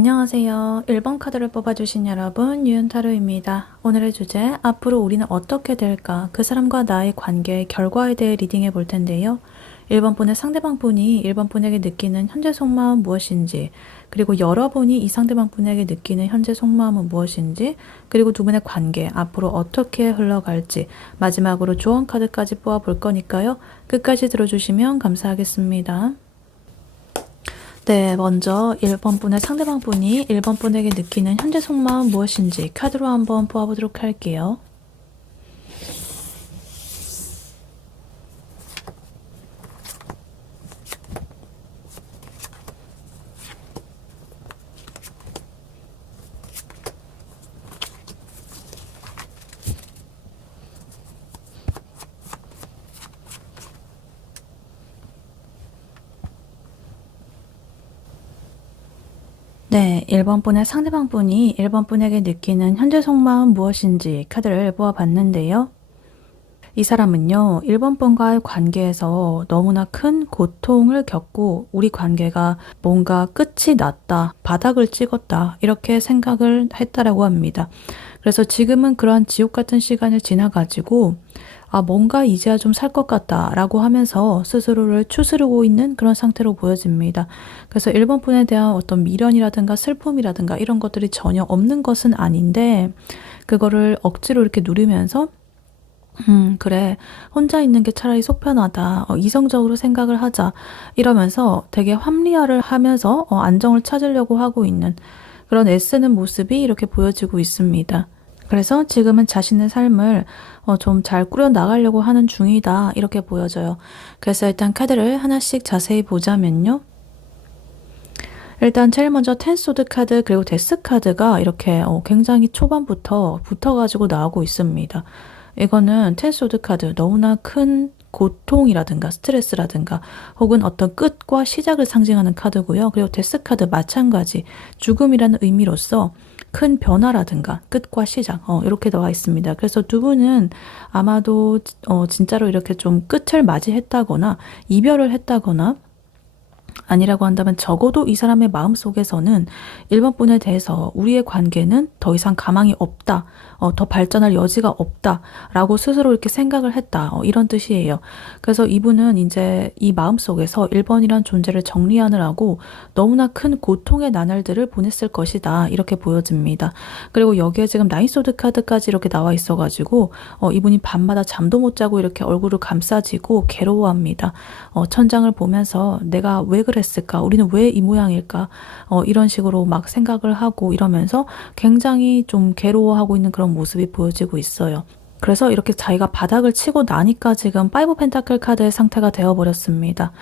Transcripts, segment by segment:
안녕하세요. 1번 카드를 뽑아주신 여러분, 유은타로입니다. 오늘의 주제, 앞으로 우리는 어떻게 될까? 그 사람과 나의 관계의 결과에 대해 리딩해 볼 텐데요. 1번 분의 상대방 분이 1번 분에게 느끼는 현재 속마음 무엇인지, 그리고 여러분이 이 상대방 분에게 느끼는 현재 속마음은 무엇인지, 그리고 두 분의 관계, 앞으로 어떻게 흘러갈지, 마지막으로 조언 카드까지 뽑아볼 거니까요. 끝까지 들어주시면 감사하겠습니다. 네, 먼저 1번 분의 상대방 분이 1번 분에게 느끼는 현재 속마음 무엇인지 카드로 한번 뽑아보도록 할게요. 네, 1번 분의 상대방 분이 1번 분에게 느끼는 현재 속마음 무엇인지 카드를 뽑아봤는데요. 이 사람은요, 1번 분과의 관계에서 너무나 큰 고통을 겪고 우리 관계가 뭔가 끝이 났다, 바닥을 찍었다, 이렇게 생각을 했다라고 합니다. 그래서 지금은 그러한 지옥 같은 시간을 지나가지고 뭔가 이제야 좀 살 것 같다 라고 하면서 스스로를 추스르고 있는 그런 상태로 보여집니다. 그래서 1번 분에 대한 어떤 미련이라든가 슬픔이라든가 이런 것들이 전혀 없는 것은 아닌데 그거를 억지로 이렇게 누리면서 그래. 혼자 있는 게 차라리 속 편하다. 이성적으로 생각을 하자. 이러면서 되게 합리화를 하면서 안정을 찾으려고 하고 있는 그런 애쓰는 모습이 이렇게 보여지고 있습니다. 그래서 지금은 자신의 삶을 좀 잘 꾸려 나가려고 하는 중이다. 이렇게 보여져요. 그래서 일단 카드를 하나씩 자세히 보자면요. 일단 제일 먼저 텐소드 카드 그리고 데스 카드가 이렇게 굉장히 초반부터 붙어가지고 나오고 있습니다. 이거는 텐소드 카드 너무나 큰 고통이라든가 스트레스라든가 혹은 어떤 끝과 시작을 상징하는 카드고요. 그리고 데스 카드 마찬가지 죽음이라는 의미로서 큰 변화라든가 끝과 시작 이렇게 나와 있습니다. 그래서 두 분은 아마도 진짜로 이렇게 좀 끝을 맞이했다거나 이별을 했다거나 아니라고 한다면 적어도 이 사람의 마음속에서는 1번 분에 대해서 우리의 관계는 더 이상 가망이 없다. 더 발전할 여지가 없다. 라고 스스로 이렇게 생각을 했다. 이런 뜻이에요. 그래서 이분은 이제 이 마음속에서 1번이란 존재를 정리하느라고 너무나 큰 고통의 나날들을 보냈을 것이다. 이렇게 보여집니다. 그리고 여기에 지금 나인소드 카드까지 이렇게 나와 있어가지고 이분이 밤마다 잠도 못 자고 이렇게 얼굴을 감싸지고 괴로워합니다. 천장을 보면서 내가 왜 그랬을까? 우리는 왜 이 모양일까? 이런 식으로 막 생각을 하고 이러면서 굉장히 좀 괴로워하고 있는 그런 모습이 보여지고 있어요. 그래서 이렇게 자기가 바닥을 치고 나니까 지금 파이브 펜타클 카드의 상태가 되어버렸습니다.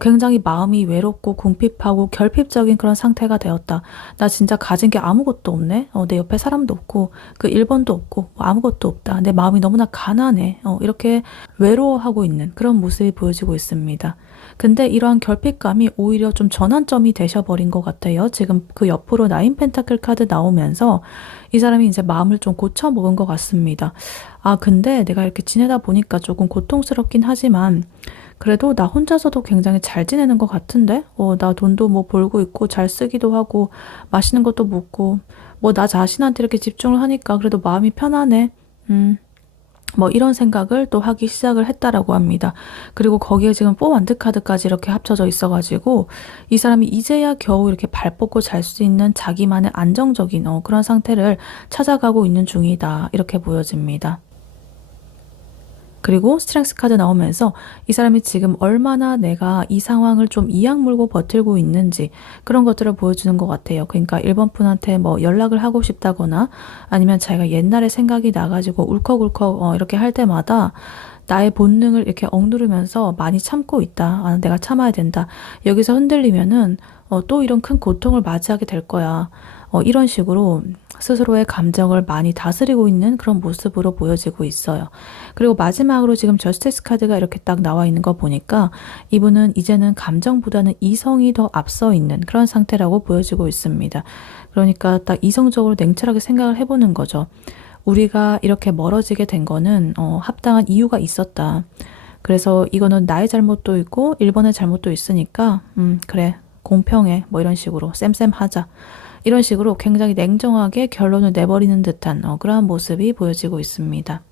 굉장히 마음이 외롭고 궁핍하고 결핍적인 그런 상태가 되었다. 나 진짜 가진 게 아무것도 없네. 내 옆에 사람도 없고 그 1번도 없고 뭐 아무것도 없다. 내 마음이 너무나 가난해. 이렇게 외로워하고 있는 그런 모습이 보여지고 있습니다. 근데 이러한 결핍감이 오히려 좀 전환점이 되셔버린 것 같아요. 지금 그 옆으로 나인 펜타클 카드 나오면서 이 사람이 이제 마음을 좀 고쳐먹은 것 같습니다. 근데 내가 이렇게 지내다 보니까 조금 고통스럽긴 하지만 그래도 나 혼자서도 굉장히 잘 지내는 것 같은데? 나 돈도 뭐 벌고 있고 잘 쓰기도 하고 맛있는 것도 먹고 뭐 나 자신한테 이렇게 집중을 하니까 그래도 마음이 편하네. 뭐 이런 생각을 또 하기 시작을 했다라고 합니다. 그리고 거기에 지금 4원드 카드까지 이렇게 합쳐져 있어가지고 이 사람이 이제야 겨우 이렇게 발 뻗고 잘 수 있는 자기만의 안정적인 그런 상태를 찾아가고 있는 중이다. 이렇게 보여집니다. 그리고 스트렝스 카드 나오면서 이 사람이 지금 얼마나 내가 이 상황을 좀 이악 물고 버틸고 있는지 그런 것들을 보여주는 것 같아요. 그러니까 1번 분한테 뭐 연락을 하고 싶다거나 아니면 자기가 옛날에 생각이 나가지고 울컥울컥 이렇게 할 때마다 나의 본능을 이렇게 억누르면서 많이 참고 있다. 내가 참아야 된다. 여기서 흔들리면은 또 이런 큰 고통을 맞이하게 될 거야. 이런 식으로 스스로의 감정을 많이 다스리고 있는 그런 모습으로 보여지고 있어요. 그리고 마지막으로 지금 저스티스 카드가 이렇게 딱 나와 있는 거 보니까 이분은 이제는 감정보다는 이성이 더 앞서 있는 그런 상태라고 보여지고 있습니다. 그러니까 딱 이성적으로 냉철하게 생각을 해보는 거죠. 우리가 이렇게 멀어지게 된 거는 합당한 이유가 있었다. 그래서 이거는 나의 잘못도 있고 1번의 잘못도 있으니까 그래 공평해 뭐 이런 식으로 쌤쌤 하자. 이런 식으로 굉장히 냉정하게 결론을 내버리는 듯한 그러한 모습이 보여지고 있습니다.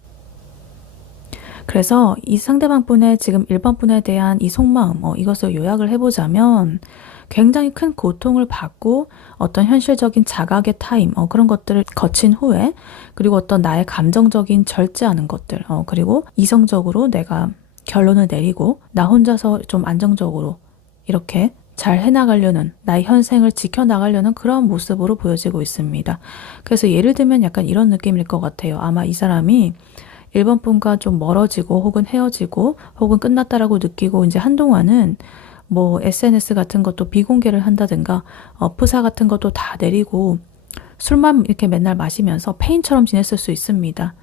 그래서 이 상대방 분의 지금 1번 분에 대한 이 속마음, 이것을 요약을 해보자면 굉장히 큰 고통을 받고 어떤 현실적인 자각의 타임, 그런 것들을 거친 후에 그리고 어떤 나의 감정적인 절제하는 것들, 그리고 이성적으로 내가 결론을 내리고 나 혼자서 좀 안정적으로 이렇게 잘 해나가려는 나의 현생을 지켜나가려는 그런 모습으로 보여지고 있습니다. 그래서 예를 들면 약간 이런 느낌일 것 같아요. 아마 이 사람이 1번 분과 좀 멀어지고 혹은 헤어지고 혹은 끝났다라고 느끼고 이제 한동안은 뭐 SNS 같은 것도 비공개를 한다든가 프사 같은 것도 다 내리고 술만 이렇게 맨날 마시면서 페인처럼 지냈을 수 있습니다.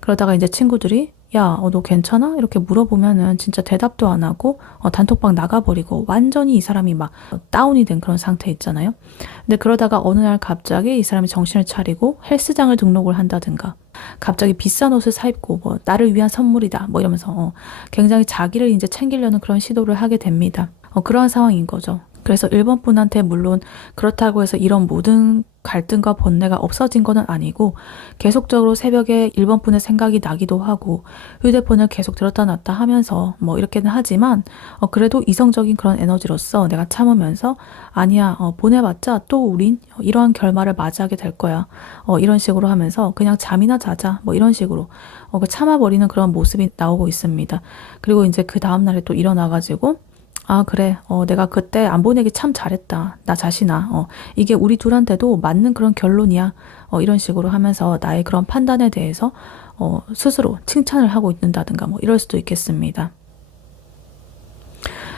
그러다가 이제 친구들이 야, 너 괜찮아? 이렇게 물어보면은 진짜 대답도 안 하고 단톡방 나가버리고 완전히 이 사람이 막 다운이 된 그런 상태 있잖아요. 근데 그러다가 어느 날 갑자기 이 사람이 정신을 차리고 헬스장을 등록을 한다든가 갑자기 비싼 옷을 사입고 뭐 나를 위한 선물이다 뭐 이러면서 굉장히 자기를 이제 챙기려는 그런 시도를 하게 됩니다. 그러한 상황인 거죠. 그래서 1번 분한테 물론 그렇다고 해서 이런 모든 갈등과 번뇌가 없어진 건 아니고 계속적으로 새벽에 1번 분의 생각이 나기도 하고 휴대폰을 계속 들었다 놨다 하면서 뭐 이렇게는 하지만 그래도 이성적인 그런 에너지로서 내가 참으면서 아니야 보내봤자 또 우린 이러한 결말을 맞이하게 될 거야 이런 식으로 하면서 그냥 잠이나 자자 뭐 이런 식으로 참아버리는 그런 모습이 나오고 있습니다. 그리고 이제 그 다음날에 또 일어나가지고 아, 그래. 내가 그때 안 보내기 참 잘했다. 나 자신아. 이게 우리 둘한테도 맞는 그런 결론이야. 이런 식으로 하면서 나의 그런 판단에 대해서 스스로 칭찬을 하고 있는다든가 뭐 이럴 수도 있겠습니다.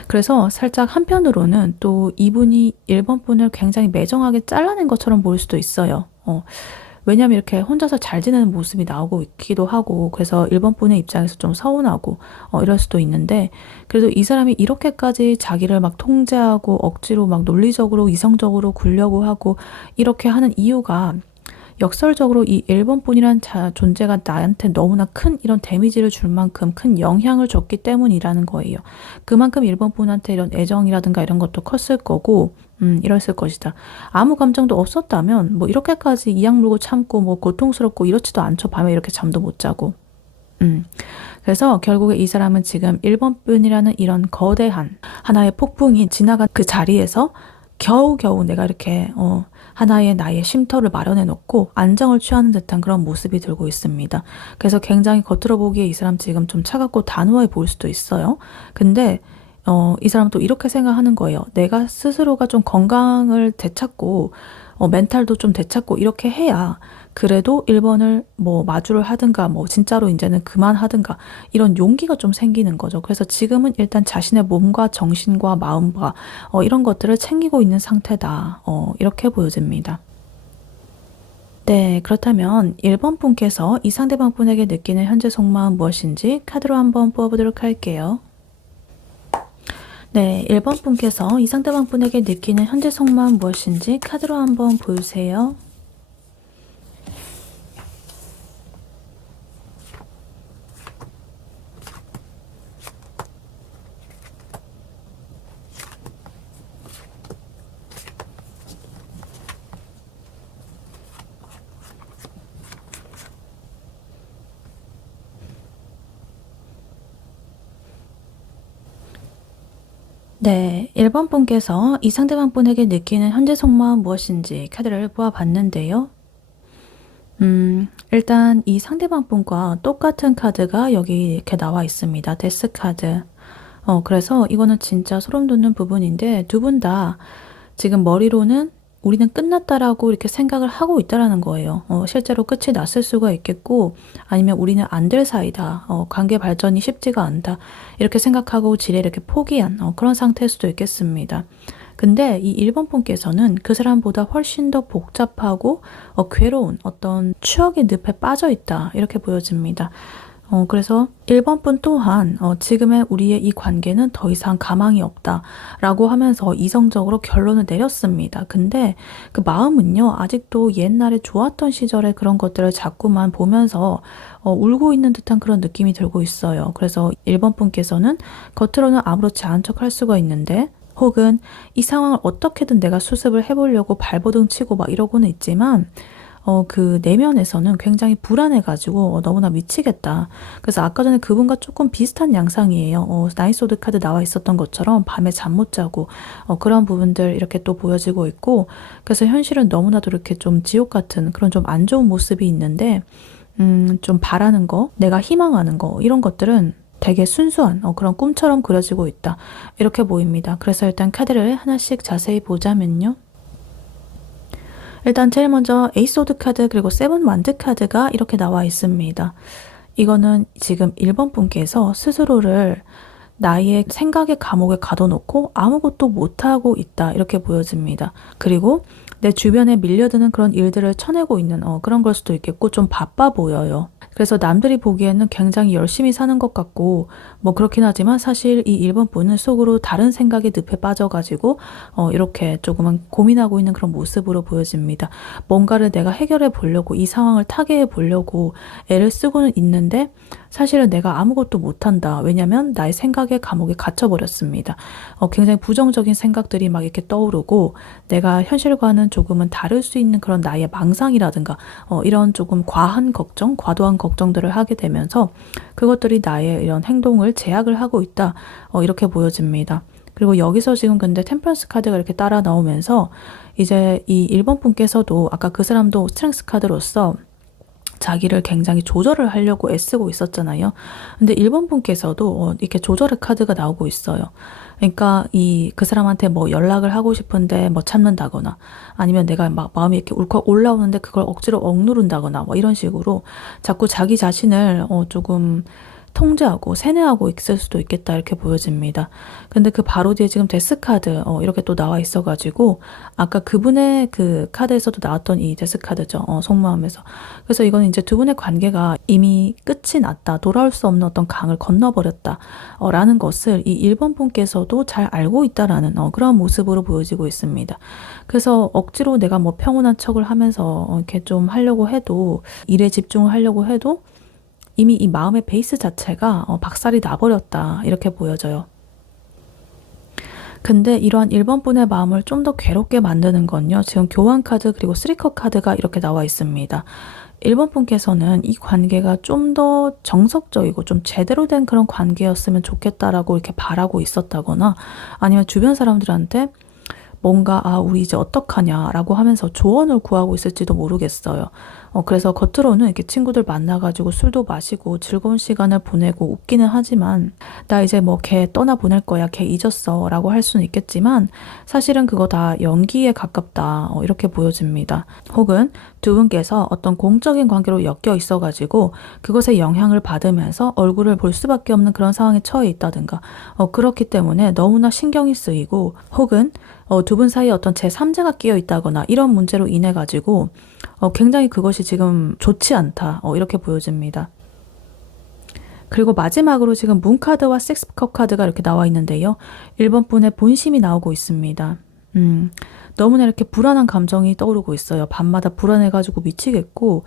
그래서 살짝 한편으로는 또 이분이 1번 분을 굉장히 매정하게 잘라낸 것처럼 보일 수도 있어요. 왜냐면 이렇게 혼자서 잘 지내는 모습이 나오고 있기도 하고 그래서 1번 분의 입장에서 좀 서운하고 이럴 수도 있는데 그래도 이 사람이 이렇게까지 자기를 막 통제하고 억지로 막 논리적으로 이성적으로 굴려고 하고 이렇게 하는 이유가 역설적으로 이 1번 분이란 존재가 나한테 너무나 큰 이런 데미지를 줄 만큼 큰 영향을 줬기 때문이라는 거예요. 그만큼 1번 분한테 이런 애정이라든가 이런 것도 컸을 거고 이랬을 것이다. 아무 감정도 없었다면 뭐 이렇게까지 이악 물고 참고 뭐 고통스럽고 이렇지도 않죠. 밤에 이렇게 잠도 못 자고. 그래서 결국에 이 사람은 지금 1번 분이라는 이런 거대한 하나의 폭풍이 지나간 그 자리에서 겨우겨우 내가 이렇게 하나의 나의 쉼터를 마련해 놓고 안정을 취하는 듯한 그런 모습이 들고 있습니다. 그래서 굉장히 겉으로 보기에 이 사람 지금 좀 차갑고 단호해 보일 수도 있어요. 근데 이 사람은 또 이렇게 생각하는 거예요. 내가 스스로가 좀 건강을 되찾고 멘탈도 좀 되찾고 이렇게 해야 그래도 1번을 뭐 마주를 하든가 뭐 진짜로 이제는 그만하든가 이런 용기가 좀 생기는 거죠. 그래서 지금은 일단 자신의 몸과 정신과 마음과 이런 것들을 챙기고 있는 상태다. 이렇게 보여집니다. 네, 그렇다면 1번 분께서 이 상대방 분에게 느끼는 현재 속마음 무엇인지 카드로 한번 뽑아보도록 할게요. 네, 1번 분께서 이 상대방 분에게 느끼는 현재 속마음 무엇인지 카드로 한번 보여주세요. 네, 1번 분께서 이 상대방 분에게 느끼는 현재 속마음 무엇인지 카드를 보아봤는데요. 일단 이 상대방 분과 똑같은 카드가 여기 이렇게 나와 있습니다. 데스 카드. 그래서 이거는 진짜 소름 돋는 부분인데 두 분 다 지금 머리로는 우리는 끝났다라고 이렇게 생각을 하고 있다라는 거예요. 실제로 끝이 났을 수가 있겠고 아니면 우리는 안 될 사이다. 관계 발전이 쉽지가 않다. 이렇게 생각하고 지레 이렇게 포기한 그런 상태일 수도 있겠습니다. 근데 이 1번 분께서는 그 사람보다 훨씬 더 복잡하고 괴로운 어떤 추억의 늪에 빠져 있다. 이렇게 보여집니다. 그래서 1번 분 또한 지금의 우리의 이 관계는 더 이상 가망이 없다 라고 하면서 이성적으로 결론을 내렸습니다. 근데 그 마음은요 아직도 옛날에 좋았던 시절의 그런 것들을 자꾸만 보면서 울고 있는 듯한 그런 느낌이 들고 있어요. 그래서 1번 분께서는 겉으로는 아무렇지 않은 척 할 수가 있는데 혹은 이 상황을 어떻게든 내가 수습을 해보려고 발버둥 치고 막 이러고는 있지만 그 내면에서는 굉장히 불안해가지고 너무나 미치겠다. 그래서 아까 전에 그분과 조금 비슷한 양상이에요. 나인소드 카드 나와 있었던 것처럼 밤에 잠 못 자고 그런 부분들 이렇게 또 보여지고 있고, 그래서 현실은 너무나도 이렇게 좀 지옥 같은 그런 좀 안 좋은 모습이 있는데 좀 바라는 거, 내가 희망하는 거 이런 것들은 되게 순수한 그런 꿈처럼 그려지고 있다. 이렇게 보입니다. 그래서 일단 카드를 하나씩 자세히 보자면요. 일단 제일 먼저 에이스 오드 카드 그리고 세븐 완드 카드가 이렇게 나와 있습니다. 이거는 지금 1번 분께서 스스로를 나의 생각의 감옥에 가둬놓고 아무것도 못하고 있다 이렇게 보여집니다. 그리고 내 주변에 밀려드는 그런 일들을 쳐내고 있는 그런 걸 수도 있겠고 좀 바빠 보여요. 그래서 남들이 보기에는 굉장히 열심히 사는 것 같고 뭐 그렇긴 하지만 사실 이 1번 분은 속으로 다른 생각에 늪에 빠져가지고 이렇게 조금은 고민하고 있는 그런 모습으로 보여집니다. 뭔가를 내가 해결해 보려고 이 상황을 타개해 보려고 애를 쓰고는 있는데 사실은 내가 아무것도 못한다. 왜냐면 나의 생각의 감옥에 갇혀버렸습니다. 굉장히 부정적인 생각들이 막 이렇게 떠오르고 내가 현실과는 조금은 다를 수 있는 그런 나의 망상이라든가 이런 조금 과한 걱정, 과도한 걱정들을 하게 되면서 그것들이 나의 이런 행동을 제약을 하고 있다. 이렇게 보여집니다. 그리고 여기서 지금 근데 템퍼런스 카드가 이렇게 따라 나오면서 이제 이 1번 분께서도 아까 그 사람도 스트렝스 카드로서 자기를 굉장히 조절을 하려고 애쓰고 있었잖아요. 근데 1번 분께서도 이렇게 조절의 카드가 나오고 있어요. 그러니까 그 사람한테 뭐 연락을 하고 싶은데 뭐 참는다거나 아니면 내가 막 마음이 이렇게 울컥 올라오는데 그걸 억지로 억누른다거나 뭐 이런 식으로 자꾸 자기 자신을 조금 통제하고 세뇌하고 있을 수도 있겠다 이렇게 보여집니다. 근데 그 바로 뒤에 지금 데스 카드 이렇게 또 나와 있어가지고 아까 그분의 그 카드에서도 나왔던 이 데스 카드죠. 속마음에서. 그래서 이거는 이제 두 분의 관계가 이미 끝이 났다. 돌아올 수 없는 어떤 강을 건너버렸다. 라는 것을 이 1번 분께서도 잘 알고 있다라는 그런 모습으로 보여지고 있습니다. 그래서 억지로 내가 뭐 평온한 척을 하면서 이렇게 좀 하려고 해도 일에 집중을 하려고 해도 이미 이 마음의 베이스 자체가 박살이 나버렸다 이렇게 보여져요. 근데 이러한 1번 분의 마음을 좀 더 괴롭게 만드는 건요. 지금 교환 카드 그리고 3컵 카드가 이렇게 나와 있습니다. 1번 분께서는 이 관계가 좀 더 정석적이고 좀 제대로 된 그런 관계였으면 좋겠다라고 이렇게 바라고 있었다거나 아니면 주변 사람들한테 뭔가 우리 이제 어떡하냐라고 하면서 조언을 구하고 있을지도 모르겠어요. 그래서 겉으로는 이렇게 친구들 만나가지고 술도 마시고 즐거운 시간을 보내고 웃기는 하지만 나 이제 뭐 걔 떠나보낼 거야, 걔 잊었어 라고 할 수는 있겠지만 사실은 그거 다 연기에 가깝다 이렇게 보여집니다. 혹은 두 분께서 어떤 공적인 관계로 엮여 있어가지고 그것에 영향을 받으면서 얼굴을 볼 수밖에 없는 그런 상황에 처해 있다든가 그렇기 때문에 너무나 신경이 쓰이고 혹은 두 분 사이에 어떤 제3자가 끼어 있다거나 이런 문제로 인해 가지고 굉장히 그것이 지금 좋지 않다 이렇게 보여집니다. 그리고 마지막으로 지금 문 카드와 식스컵 카드가 이렇게 나와 있는데요. 1번 분의 본심이 나오고 있습니다. 너무나 이렇게 불안한 감정이 떠오르고 있어요. 밤마다 불안해가지고 미치겠고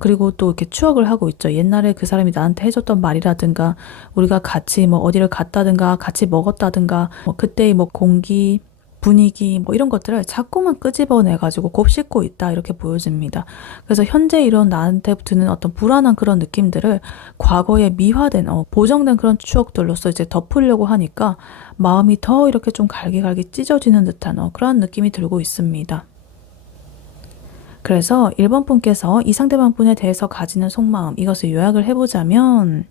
그리고 또 이렇게 추억을 하고 있죠. 옛날에 그 사람이 나한테 해줬던 말이라든가 우리가 같이 뭐 어디를 갔다든가 같이 먹었다든가 그때의 뭐 공기 분위기 뭐 이런 것들을 자꾸만 끄집어내가지고 곱씹고 있다 이렇게 보여집니다. 그래서 현재 이런 나한테 드는 어떤 불안한 그런 느낌들을 과거에 미화된 보정된 그런 추억들로서 이제 덮으려고 하니까 마음이 더 이렇게 좀 갈기갈기 찢어지는 듯한 그런 느낌이 들고 있습니다. 그래서 1번 분께서 이 상대방 분에 대해서 가지는 속마음 이것을 요약을 해보자면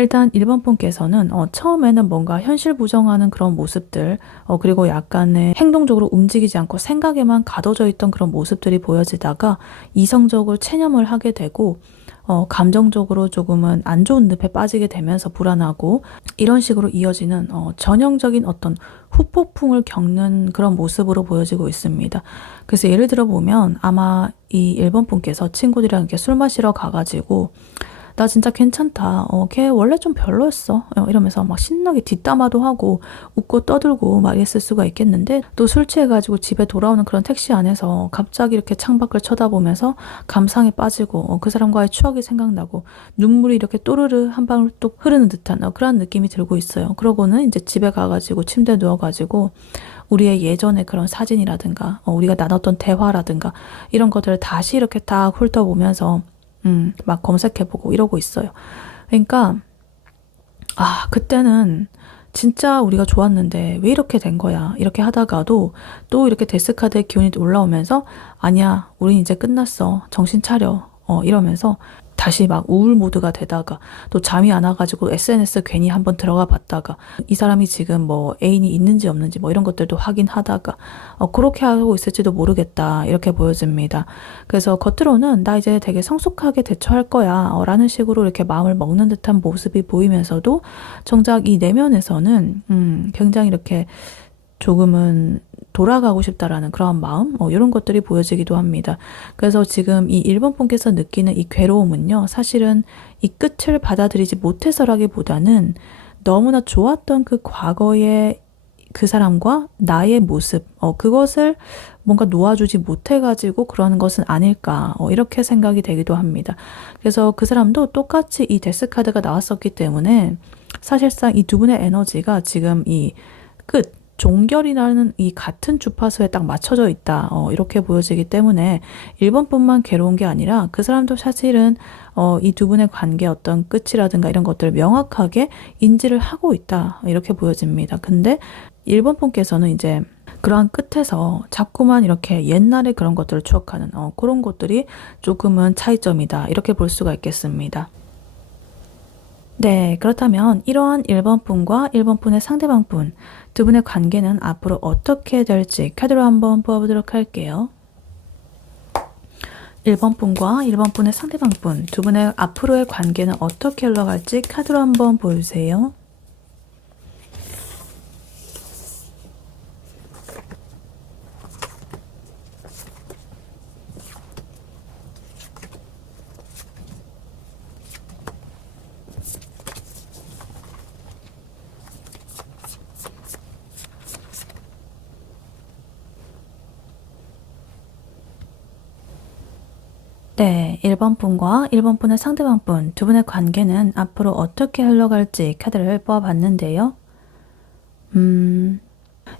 일단 1번 분께서는 처음에는 뭔가 현실 부정하는 그런 모습들 그리고 약간의 행동적으로 움직이지 않고 생각에만 가둬져 있던 그런 모습들이 보여지다가 이성적으로 체념을 하게 되고 감정적으로 조금은 안 좋은 늪에 빠지게 되면서 불안하고 이런 식으로 이어지는 전형적인 어떤 후폭풍을 겪는 그런 모습으로 보여지고 있습니다. 그래서 예를 들어 보면 아마 이 1번 분께서 친구들이랑 이렇게 술 마시러 가가지고 나 진짜 괜찮다. 걔 원래 좀 별로였어. 이러면서 막 신나게 뒷담화도 하고 웃고 떠들고 막 이랬을 수가 있겠는데 또 술 취해가지고 집에 돌아오는 그런 택시 안에서 갑자기 이렇게 창밖을 쳐다보면서 감상에 빠지고 그 사람과의 추억이 생각나고 눈물이 이렇게 또르르 한 방울 뚝 흐르는 듯한 그런 느낌이 들고 있어요. 그러고는 이제 집에 가가지고 침대에 누워가지고 우리의 예전의 그런 사진이라든가 우리가 나눴던 대화라든가 이런 것들을 다시 이렇게 딱 훑어보면서 막 검색해보고 이러고 있어요. 그러니까 그때는 진짜 우리가 좋았는데 왜 이렇게 된 거야 이렇게 하다가도 또 이렇게 데스카드의 기운이 올라오면서 아니야 우린 이제 끝났어 정신 차려 이러면서 다시 막 우울 모드가 되다가 또 잠이 안 와가지고 SNS 괜히 한번 들어가 봤다가 이 사람이 지금 뭐 애인이 있는지 없는지 뭐 이런 것들도 확인하다가 그렇게 하고 있을지도 모르겠다 이렇게 보여집니다. 그래서 겉으로는 나 이제 되게 성숙하게 대처할 거야 라는 식으로 이렇게 마음을 먹는 듯한 모습이 보이면서도 정작 이 내면에서는 굉장히 이렇게 조금은 돌아가고 싶다라는 그런 마음 이런 것들이 보여지기도 합니다. 그래서 지금 이 1번 분께서 느끼는 이 괴로움은요. 사실은 이 끝을 받아들이지 못해서라기보다는 너무나 좋았던 그 과거의 그 사람과 나의 모습 그것을 뭔가 놓아주지 못해가지고 그러는 것은 아닐까 이렇게 생각이 되기도 합니다. 그래서 그 사람도 똑같이 이 데스카드가 나왔었기 때문에 사실상 이 두 분의 에너지가 지금 이 끝 종결이라는 이 같은 주파수에 딱 맞춰져 있다. 이렇게 보여지기 때문에 1번뿐만 괴로운 게 아니라 그 사람도 사실은 이 두 분의 관계 어떤 끝이라든가 이런 것들을 명확하게 인지를 하고 있다. 이렇게 보여집니다. 근데 1번 분께서는 이제 그러한 끝에서 자꾸만 이렇게 옛날의 그런 것들을 추억하는 그런 것들이 조금은 차이점이다. 이렇게 볼 수가 있겠습니다. 네, 그렇다면 이러한 1번 분과 1번 분의 상대방 분 두 분의 관계는 앞으로 어떻게 될지 카드로 한번 뽑아보도록 할게요. 1번 분과 1번 분의 상대방 분 두 분의 앞으로의 관계는 어떻게 흘러갈지 카드로 한번 보여주세요. 네, 1번 분과 1번 분의 상대방 분 두 분의 관계는 앞으로 어떻게 흘러갈지 카드를 뽑아봤는데요.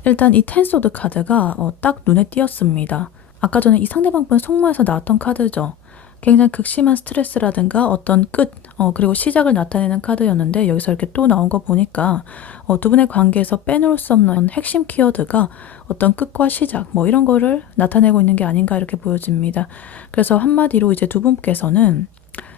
일단 이 텐소드 카드가 딱 눈에 띄었습니다. 아까 전에 이 상대방 분 속마에서 나왔던 카드죠. 굉장히 극심한 스트레스라든가 어떤 끝, 그리고 시작을 나타내는 카드였는데 여기서 이렇게 또 나온 거 보니까 두 분의 관계에서 빼놓을 수 없는 핵심 키워드가 어떤 끝과 시작, 뭐 이런 거를 나타내고 있는 게 아닌가 이렇게 보여집니다. 그래서 한마디로 이제 두 분께서는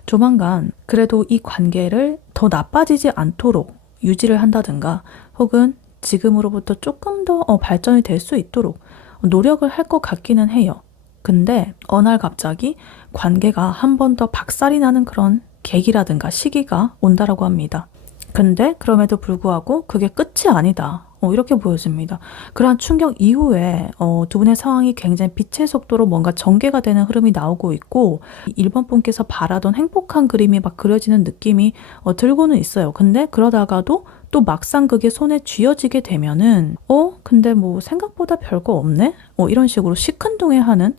조만간 그래도 이 관계를 더 나빠지지 않도록 유지를 한다든가 혹은 지금으로부터 조금 더 발전이 될 수 있도록 노력을 할 것 같기는 해요. 근데 어느 날 갑자기 관계가 한 번 더 박살이 나는 그런 계기라든가 시기가 온다라고 합니다. 근데 그럼에도 불구하고 그게 끝이 아니다. 이렇게 보여집니다. 그러한 충격 이후에 두 분의 상황이 굉장히 빛의 속도로 뭔가 전개가 되는 흐름이 나오고 있고 1번 분께서 바라던 행복한 그림이 막 그려지는 느낌이 들고는 있어요. 근데 그러다가도 또 막상 그게 손에 쥐어지게 되면은 근데 뭐 생각보다 별거 없네? 이런 식으로 시큰둥해하는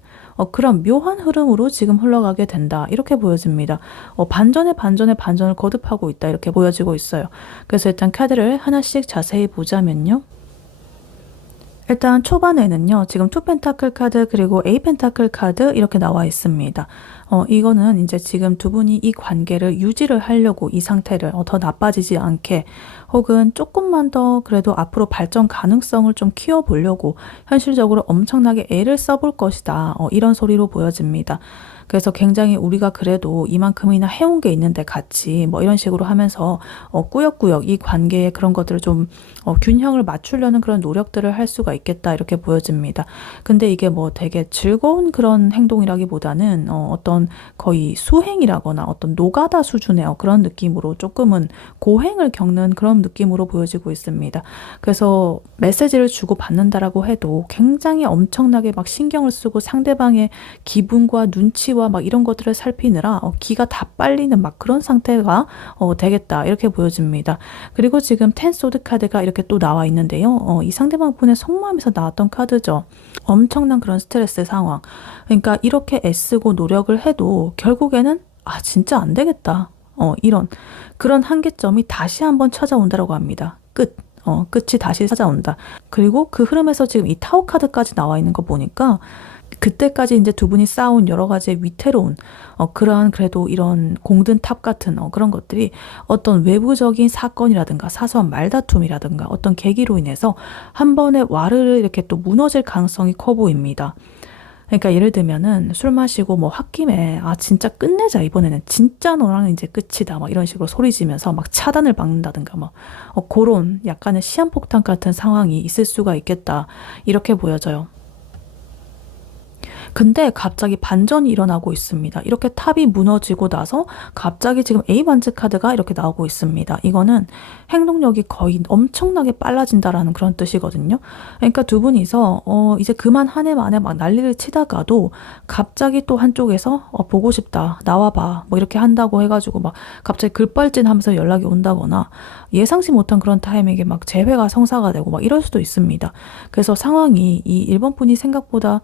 그런 묘한 흐름으로 지금 흘러가게 된다. 이렇게 보여집니다. 반전에 반전을 거듭하고 있다. 이렇게 보여지고 있어요. 그래서 일단 카드를 하나씩 자세히 보자면요. 일단 초반에는요. 지금 2펜타클 카드 그리고 8펜타클 카드 이렇게 나와 있습니다. 이거는 이제 지금 두 분이 이 관계를 유지를 하려고 이 상태를 더 나빠지지 않게 혹은 조금만 더 그래도 앞으로 발전 가능성을 좀 키워보려고 현실적으로 엄청나게 애를 써볼 것이다. 이런 소리로 보여집니다. 그래서 굉장히 우리가 그래도 이만큼이나 해온 게 있는데 같이 뭐 이런 식으로 하면서 꾸역꾸역 이 관계에 그런 것들을 좀 균형을 맞추려는 그런 노력들을 할 수가 있겠다 이렇게 보여집니다. 근데 이게 뭐 되게 즐거운 그런 행동이라기보다는 어떤 거의 수행이라거나 어떤 노가다 수준의 그런 느낌으로 조금은 고행을 겪는 그런 느낌으로 보여지고 있습니다. 그래서 메시지를 주고 받는다라고 해도 굉장히 엄청나게 막 신경을 쓰고 상대방의 기분과 눈치와 위치와 막 이런 것들을 살피느라 기가 다 빨리는 막 그런 상태가 되겠다 이렇게 보여집니다. 그리고 지금 텐 소드 카드가 이렇게 또 나와 있는데요. 이 상대방 분의 속마음에서 나왔던 카드죠. 엄청난 그런 스트레스 상황. 그러니까 이렇게 애쓰고 노력을 해도 결국에는 진짜 안 되겠다. 이런 그런 한계점이 다시 한번 찾아온다라고 합니다. 끝이 다시 찾아온다. 그리고 그 흐름에서 지금 이 타워 카드까지 나와 있는 거 보니까 그때까지 이제 두 분이 쌓아온 여러 가지의 위태로운 그러한 그래도 이런 공든 탑 같은 그런 것들이 어떤 외부적인 사건이라든가 사소한 말다툼이라든가 어떤 계기로 인해서 한 번에 와르르 이렇게 또 무너질 가능성이 커 보입니다. 그러니까 예를 들면은 술 마시고 뭐 홧김에 진짜 끝내자 이번에는 진짜 너랑은 이제 끝이다 막 이런 식으로 소리 지면서 막 차단을 박는다든가 막 그런 약간의 시한폭탄 같은 상황이 있을 수가 있겠다 이렇게 보여져요. 근데 갑자기 반전이 일어나고 있습니다. 이렇게 탑이 무너지고 나서 갑자기 지금 A 반지 카드가 이렇게 나오고 있습니다. 이거는 행동력이 거의 엄청나게 빨라진다라는 그런 뜻이거든요. 그러니까 두 분이서 이제 그만 한 해 만에 막 난리를 치다가도 갑자기 또 한쪽에서 보고 싶다 나와봐 뭐 이렇게 한다고 해가지고 막 갑자기 급발진하면서 연락이 온다거나 예상치 못한 그런 타이밍에 막 재회가 성사가 되고 막 이럴 수도 있습니다. 그래서 상황이 이 1번 분이 생각보다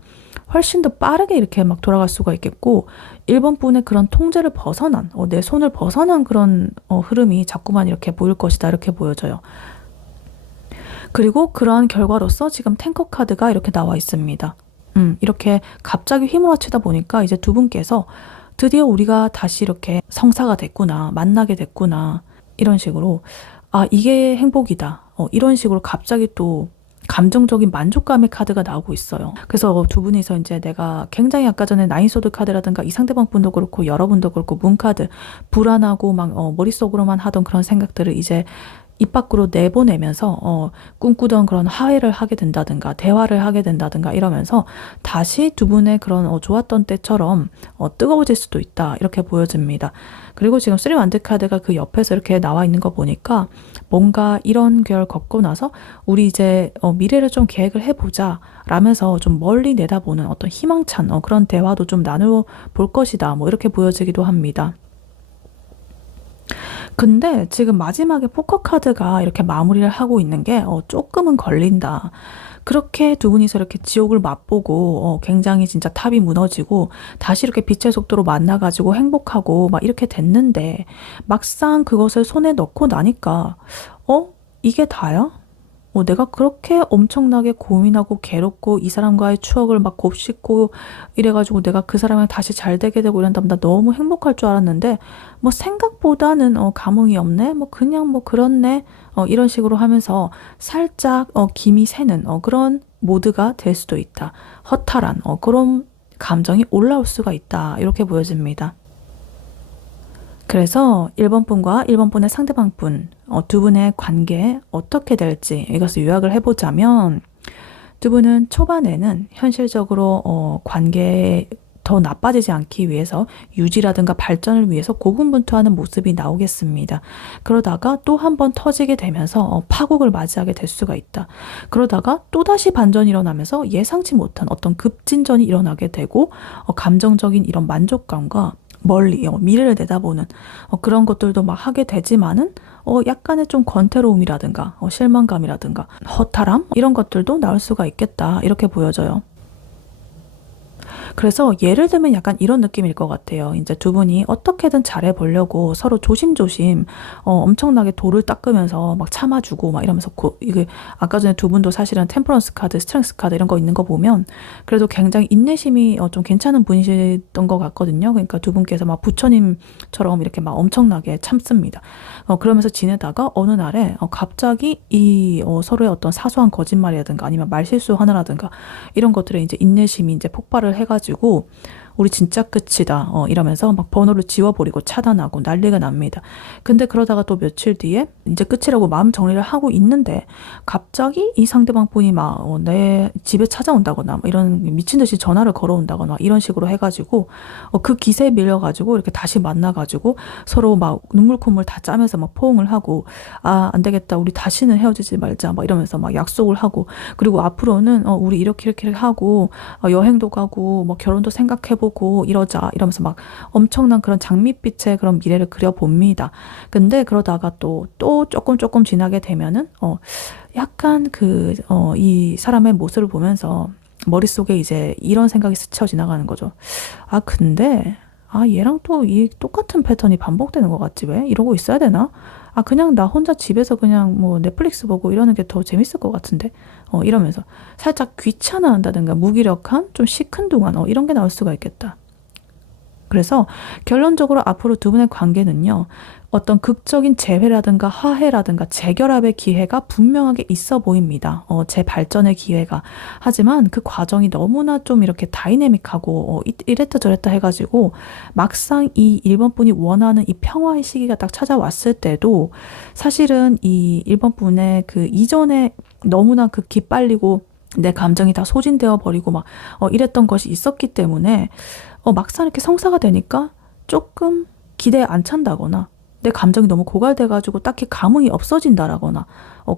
훨씬 더 빠르게 이렇게 막 돌아갈 수가 있겠고 1번 분의 그런 통제를 벗어난 내 손을 벗어난 그런 흐름이 자꾸만 이렇게 보일 것이다 이렇게 보여져요. 그리고 그러한 결과로서 지금 탱커 카드가 이렇게 나와 있습니다. 이렇게 갑자기 휘몰아치다 보니까 이제 두 분께서 드디어 우리가 다시 이렇게 성사가 됐구나 만나게 됐구나 이런 식으로 이게 행복이다 이런 식으로 갑자기 또 감정적인 만족감의 카드가 나오고 있어요. 그래서 두 분이서 이제 내가 굉장히 아까 전에 나인소드 카드라든가 이 상대방 분도 그렇고 여러분도 그렇고 문카드 불안하고 막 머릿속으로만 하던 그런 생각들을 이제 입 밖으로 내보내면서 꿈꾸던 그런 화해를 하게 된다든가 대화를 하게 된다든가 이러면서 다시 두 분의 그런 좋았던 때처럼 뜨거워질 수도 있다 이렇게 보여집니다. 그리고 지금 3 완드 카드가 그 옆에서 이렇게 나와 있는 거 보니까 뭔가 이런 결 겪고 나서 우리 이제 미래를 좀 계획을 해보자 라면서 좀 멀리 내다보는 어떤 희망찬 그런 대화도 좀 나누어 볼 것이다 뭐 이렇게 보여지기도 합니다. 근데 지금 마지막에 포커 카드가 이렇게 마무리를 하고 있는 게 조금은 걸린다. 그렇게 두 분이서 이렇게 지옥을 맛보고 굉장히 진짜 탑이 무너지고 다시 이렇게 빛의 속도로 만나가지고 행복하고 막 이렇게 됐는데 막상 그것을 손에 넣고 나니까 이게 다야? 내가 그렇게 엄청나게 고민하고 괴롭고 이 사람과의 추억을 막 곱씹고 이래가지고 내가 그 사람이랑 다시 잘 되게 되고 이런다면 나 너무 행복할 줄 알았는데 뭐 생각보다는 감흥이 없네 뭐 그냥 뭐 그렇네 이런 식으로 하면서 살짝 김이 새는 그런 모드가 될 수도 있다. 허탈한 그런 감정이 올라올 수가 있다 이렇게 보여집니다. 그래서 1번 분과 1번 분의 상대방 분 두 분의 관계 어떻게 될지 이것을 요약을 해보자면 두 분은 초반에는 현실적으로 관계에 더 나빠지지 않기 위해서 유지라든가 발전을 위해서 고군분투하는 모습이 나오겠습니다. 그러다가 또 한 번 터지게 되면서 파국을 맞이하게 될 수가 있다. 그러다가 또다시 반전이 일어나면서 예상치 못한 어떤 급진전이 일어나게 되고 감정적인 이런 만족감과 멀리 미래를 내다보는 그런 것들도 막 하게 되지만은 약간의 좀 권태로움이라든가 실망감이라든가 허탈함 이런 것들도 나올 수가 있겠다 이렇게 보여져요. 그래서 예를 들면 약간 이런 느낌일 것 같아요. 이제 두 분이 어떻게든 잘해보려고 서로 조심조심 엄청나게 돌을 닦으면서 막 참아주고 막 이러면서 이게 아까 전에 두 분도 사실은 템퍼런스 카드, 스트렝스 카드 이런 거 있는 거 보면 그래도 굉장히 인내심이 좀 괜찮은 분이셨던 것 같거든요. 그러니까 두 분께서 막 부처님처럼 이렇게 막 엄청나게 참습니다. 그러면서 지내다가 어느 날에 갑자기 이 서로의 어떤 사소한 거짓말이라든가 아니면 말실수 하나라든가 이런 것들에 이제 인내심이 이제 폭발을 해가지고 우리 진짜 끝이다 이러면서 막 번호를 지워버리고 차단하고 난리가 납니다. 근데 그러다가 또 며칠 뒤에 이제 끝이라고 마음 정리를 하고 있는데 갑자기 이 상대방 분이 막 내 집에 찾아온다거나 이런 미친 듯이 전화를 걸어온다거나 이런 식으로 해가지고 그 기세에 밀려가지고 이렇게 다시 만나가지고 서로 막 눈물 콧물 다 짜면서 막 포옹을 하고 안 되겠다 우리 다시는 헤어지지 말자 막 이러면서 막 약속을 하고 그리고 앞으로는 우리 이렇게 하고 여행도 가고 뭐 결혼도 생각해보고 보고 이러자 이러면서 막 엄청난 그런 장밋빛의 그런 미래를 그려봅니다. 근데 그러다가 또 조금 지나게 되면은 약간 이 사람의 모습을 보면서 머릿속에 이제 이런 생각이 스쳐 지나가는 거죠. 아, 근데 얘랑 또 이 똑같은 패턴이 반복되는 것 같지 왜? 이러고 있어야 되나? 그냥 나 혼자 집에서 그냥 뭐 넷플릭스 보고 이러는 게 더 재밌을 것 같은데? 이러면서 살짝 귀찮아한다든가 무기력한 좀 시큰둥한 이런 게 나올 수가 있겠다. 그래서 결론적으로 앞으로 두 분의 관계는요, 어떤 극적인 재회라든가 화해라든가 재결합의 기회가 분명하게 있어 보입니다. 재발전의 기회가. 하지만 그 과정이 너무나 좀 이렇게 다이내믹하고, 이랬다 저랬다 해가지고, 막상 이 1번 분이 원하는 이 평화의 시기가 딱 찾아왔을 때도, 사실은 이 1번 분의 그 이전에 너무나 그 기빨리고, 내 감정이 다 소진되어 버리고 막, 이랬던 것이 있었기 때문에, 막상 이렇게 성사가 되니까 조금 기대에 안 찬다거나 내 감정이 너무 고갈돼가지고 딱히 감흥이 없어진다라거나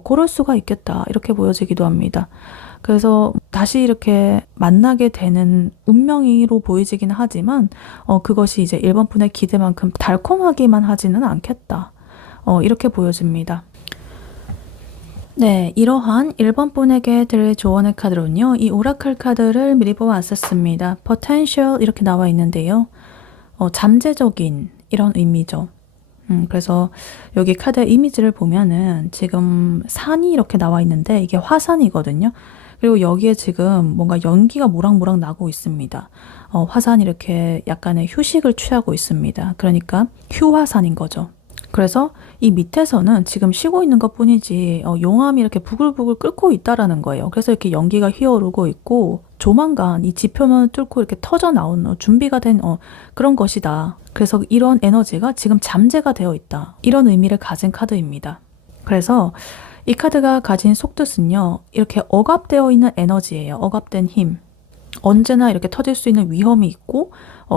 그럴 수가 있겠다 이렇게 보여지기도 합니다. 그래서 다시 이렇게 만나게 되는 운명으로 보이지긴 하지만 그것이 이제 1번 분의 기대만큼 달콤하기만 하지는 않겠다. 이렇게 보여집니다. 네, 이러한 1번 분에게 드릴 조언의 카드로는요, 이 오라클 카드를 미리 뽑아왔었습니다. potential 이렇게 나와 있는데요. 잠재적인 이런 의미죠. 그래서 여기 카드의 이미지를 보면은 지금 산이 이렇게 나와 있는데 이게 화산이거든요. 그리고 여기에 지금 뭔가 연기가 모락모락 나고 있습니다. 화산이 이렇게 약간의 휴식을 취하고 있습니다. 그러니까 휴화산인 거죠. 그래서 이 밑에서는 지금 쉬고 있는 것 뿐이지 용암이 이렇게 부글부글 끓고 있다라는 거예요. 그래서 이렇게 연기가 휘어오르고 있고 조만간 이 지표면을 뚫고 이렇게 터져 나오는 준비가 된 그런 것이다. 그래서 이런 에너지가 지금 잠재가 되어 있다. 이런 의미를 가진 카드입니다. 그래서 이 카드가 가진 속뜻은요. 이렇게 억압되어 있는 에너지예요. 억압된 힘. 언제나 이렇게 터질 수 있는 위험이 있고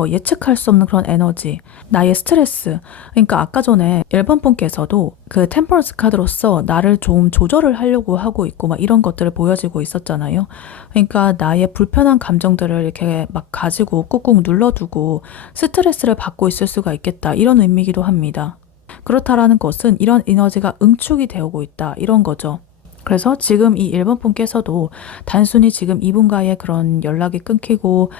예측할 수 없는 그런 에너지, 나의 스트레스. 그러니까 아까 전에 1번 분께서도 그 템퍼런스 카드로서 나를 좀 조절을 하려고 하고 있고 막 이런 것들을 보여지고 있었잖아요. 그러니까 나의 불편한 감정들을 이렇게 막 가지고 꾹꾹 눌러두고 스트레스를 받고 있을 수가 있겠다. 이런 의미이기도 합니다. 그렇다라는 것은 이런 에너지가 응축이 되어오고 있다. 이런 거죠. 그래서 지금 이 1번 분께서도 단순히 지금 이분과의 그런 연락이 끊기고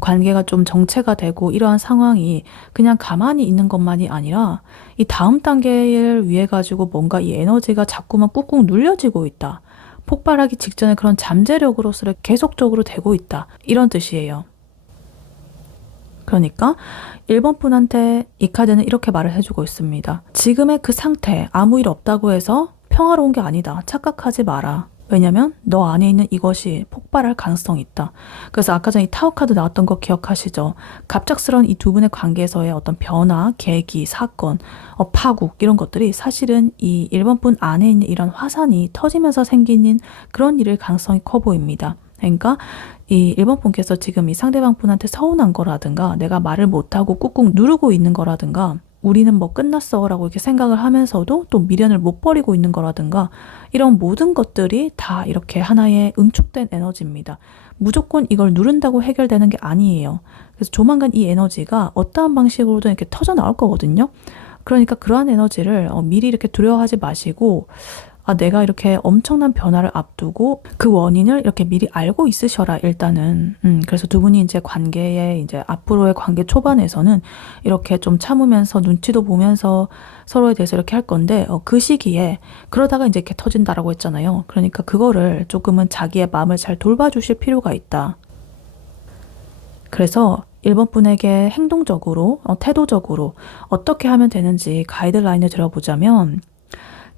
관계가 좀 정체가 되고 이러한 상황이 그냥 가만히 있는 것만이 아니라 이 다음 단계를 위해 가지고 뭔가 이 에너지가 자꾸만 꾹꾹 눌려지고 있다. 폭발하기 직전에 그런 잠재력으로서 계속적으로 되고 있다. 이런 뜻이에요. 그러니까 1번 분한테 이 카드는 이렇게 말을 해주고 있습니다. 지금의 그 상태, 아무 일 없다고 해서 평화로운 게 아니다. 착각하지 마라. 왜냐면 너 안에 있는 이것이 폭발할 가능성이 있다. 그래서 아까 전에 이 타워 카드 나왔던 거 기억하시죠? 갑작스러운 이 두 분의 관계에서의 어떤 변화, 계기, 사건, 파국 이런 것들이 사실은 이 1번 분 안에 있는 이런 화산이 터지면서 생기는 그런 일일 가능성이 커 보입니다. 그러니까 이 1번 분께서 지금 이 상대방 분한테 서운한 거라든가 내가 말을 못하고 꾹꾹 누르고 있는 거라든가 우리는 뭐 끝났어 라고 이렇게 생각을 하면서도 또 미련을 못 버리고 있는 거라든가 이런 모든 것들이 다 이렇게 하나의 응축된 에너지입니다. 무조건 이걸 누른다고 해결되는 게 아니에요. 그래서 조만간 이 에너지가 어떠한 방식으로든 이렇게 터져 나올 거거든요. 그러니까 그러한 에너지를 미리 이렇게 두려워하지 마시고 내가 이렇게 엄청난 변화를 앞두고 그 원인을 이렇게 미리 알고 있으셔라, 일단은. 그래서 두 분이 이제 이제 앞으로의 관계 초반에서는 이렇게 좀 참으면서 눈치도 보면서 서로에 대해서 이렇게 할 건데, 그 시기에 그러다가 이제 이렇게 터진다라고 했잖아요. 그러니까 그거를 조금은 자기의 마음을 잘 돌봐주실 필요가 있다. 그래서 1번 분에게 행동적으로, 태도적으로 어떻게 하면 되는지 가이드라인을 들어보자면,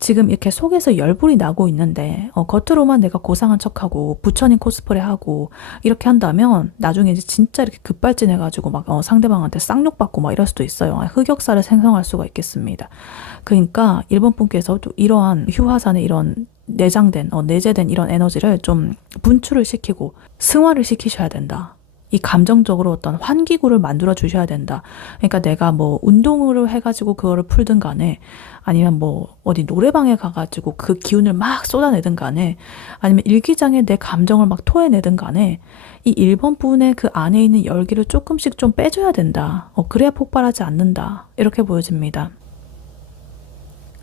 지금 이렇게 속에서 열불이 나고 있는데 겉으로만 내가 고상한 척하고 부처님 코스프레하고 이렇게 한다면 나중에 이제 진짜 이렇게 급발진해가지고 막 상대방한테 쌍욕받고 막 이럴 수도 있어요. 흑역사를 생성할 수가 있겠습니다. 그러니까 1번 분께서도 이러한 휴화산의 이런 내재된 이런 에너지를 좀 분출을 시키고 승화를 시키셔야 된다. 이 감정적으로 어떤 환기구를 만들어 주셔야 된다. 그러니까 내가 뭐 운동을 해가지고 그거를 풀든 간에, 아니면 뭐 어디 노래방에 가가지고 그 기운을 막 쏟아내든 간에, 아니면 일기장에 내 감정을 막 토해내든 간에 이 1번 분의 그 안에 있는 열기를 조금씩 좀 빼줘야 된다. 그래야 폭발하지 않는다. 이렇게 보여집니다.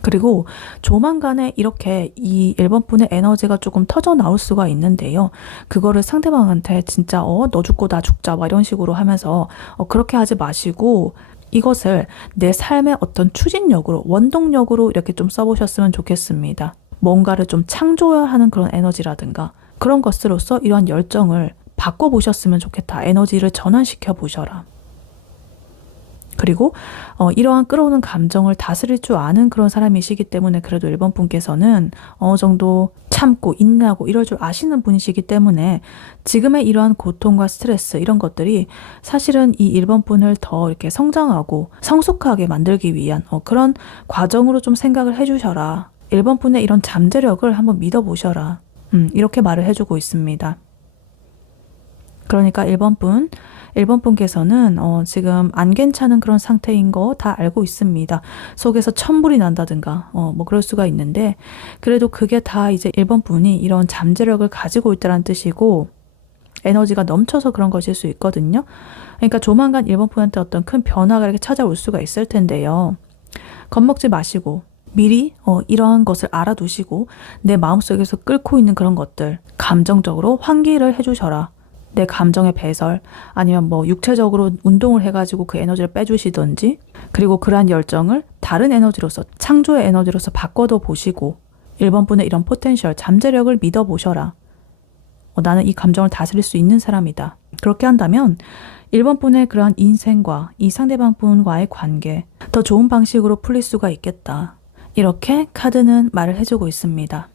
그리고 조만간에 이렇게 이 1번 분의 에너지가 조금 터져 나올 수가 있는데요. 그거를 상대방한테 진짜 너 죽고 나 죽자 막 이런 식으로 하면서 그렇게 하지 마시고, 이것을 내 삶의 어떤 추진력으로, 원동력으로 이렇게 좀 써보셨으면 좋겠습니다. 뭔가를 좀 창조하는 그런 에너지라든가 그런 것으로서 이러한 열정을 바꿔보셨으면 좋겠다. 에너지를 전환시켜 보셔라. 그리고 이러한 끌어오는 감정을 다스릴 줄 아는 그런 사람이시기 때문에, 그래도 1번 분께서는 어느 정도 참고 인내하고 이럴 줄 아시는 분이시기 때문에 지금의 이러한 고통과 스트레스 이런 것들이 사실은 이 1번 분을 더 이렇게 성장하고 성숙하게 만들기 위한 그런 과정으로 좀 생각을 해주셔라. 1번 분의 이런 잠재력을 한번 믿어보셔라. 이렇게 말을 해주고 있습니다. 그러니까 1번 분께서는 지금 안 괜찮은 그런 상태인 거 다 알고 있습니다. 속에서 천불이 난다든가 뭐 그럴 수가 있는데, 그래도 그게 다 이제 1번 분이 이런 잠재력을 가지고 있다는 뜻이고 에너지가 넘쳐서 그런 것일 수 있거든요. 그러니까 조만간 1번 분한테 어떤 큰 변화가 이렇게 찾아올 수가 있을 텐데요. 겁먹지 마시고 미리 이러한 것을 알아두시고 내 마음속에서 끓고 있는 그런 것들 감정적으로 환기를 해주셔라. 내 감정의 배설, 아니면 뭐 육체적으로 운동을 해가지고 그 에너지를 빼주시든지, 그리고 그러한 열정을 다른 에너지로서, 창조의 에너지로서 바꿔도 보시고 1번 분의 이런 포텐셜, 잠재력을 믿어보셔라. 나는 이 감정을 다스릴 수 있는 사람이다. 그렇게 한다면 1번 분의 그러한 인생과 이 상대방 분과의 관계 더 좋은 방식으로 풀릴 수가 있겠다. 이렇게 카드는 말을 해주고 있습니다.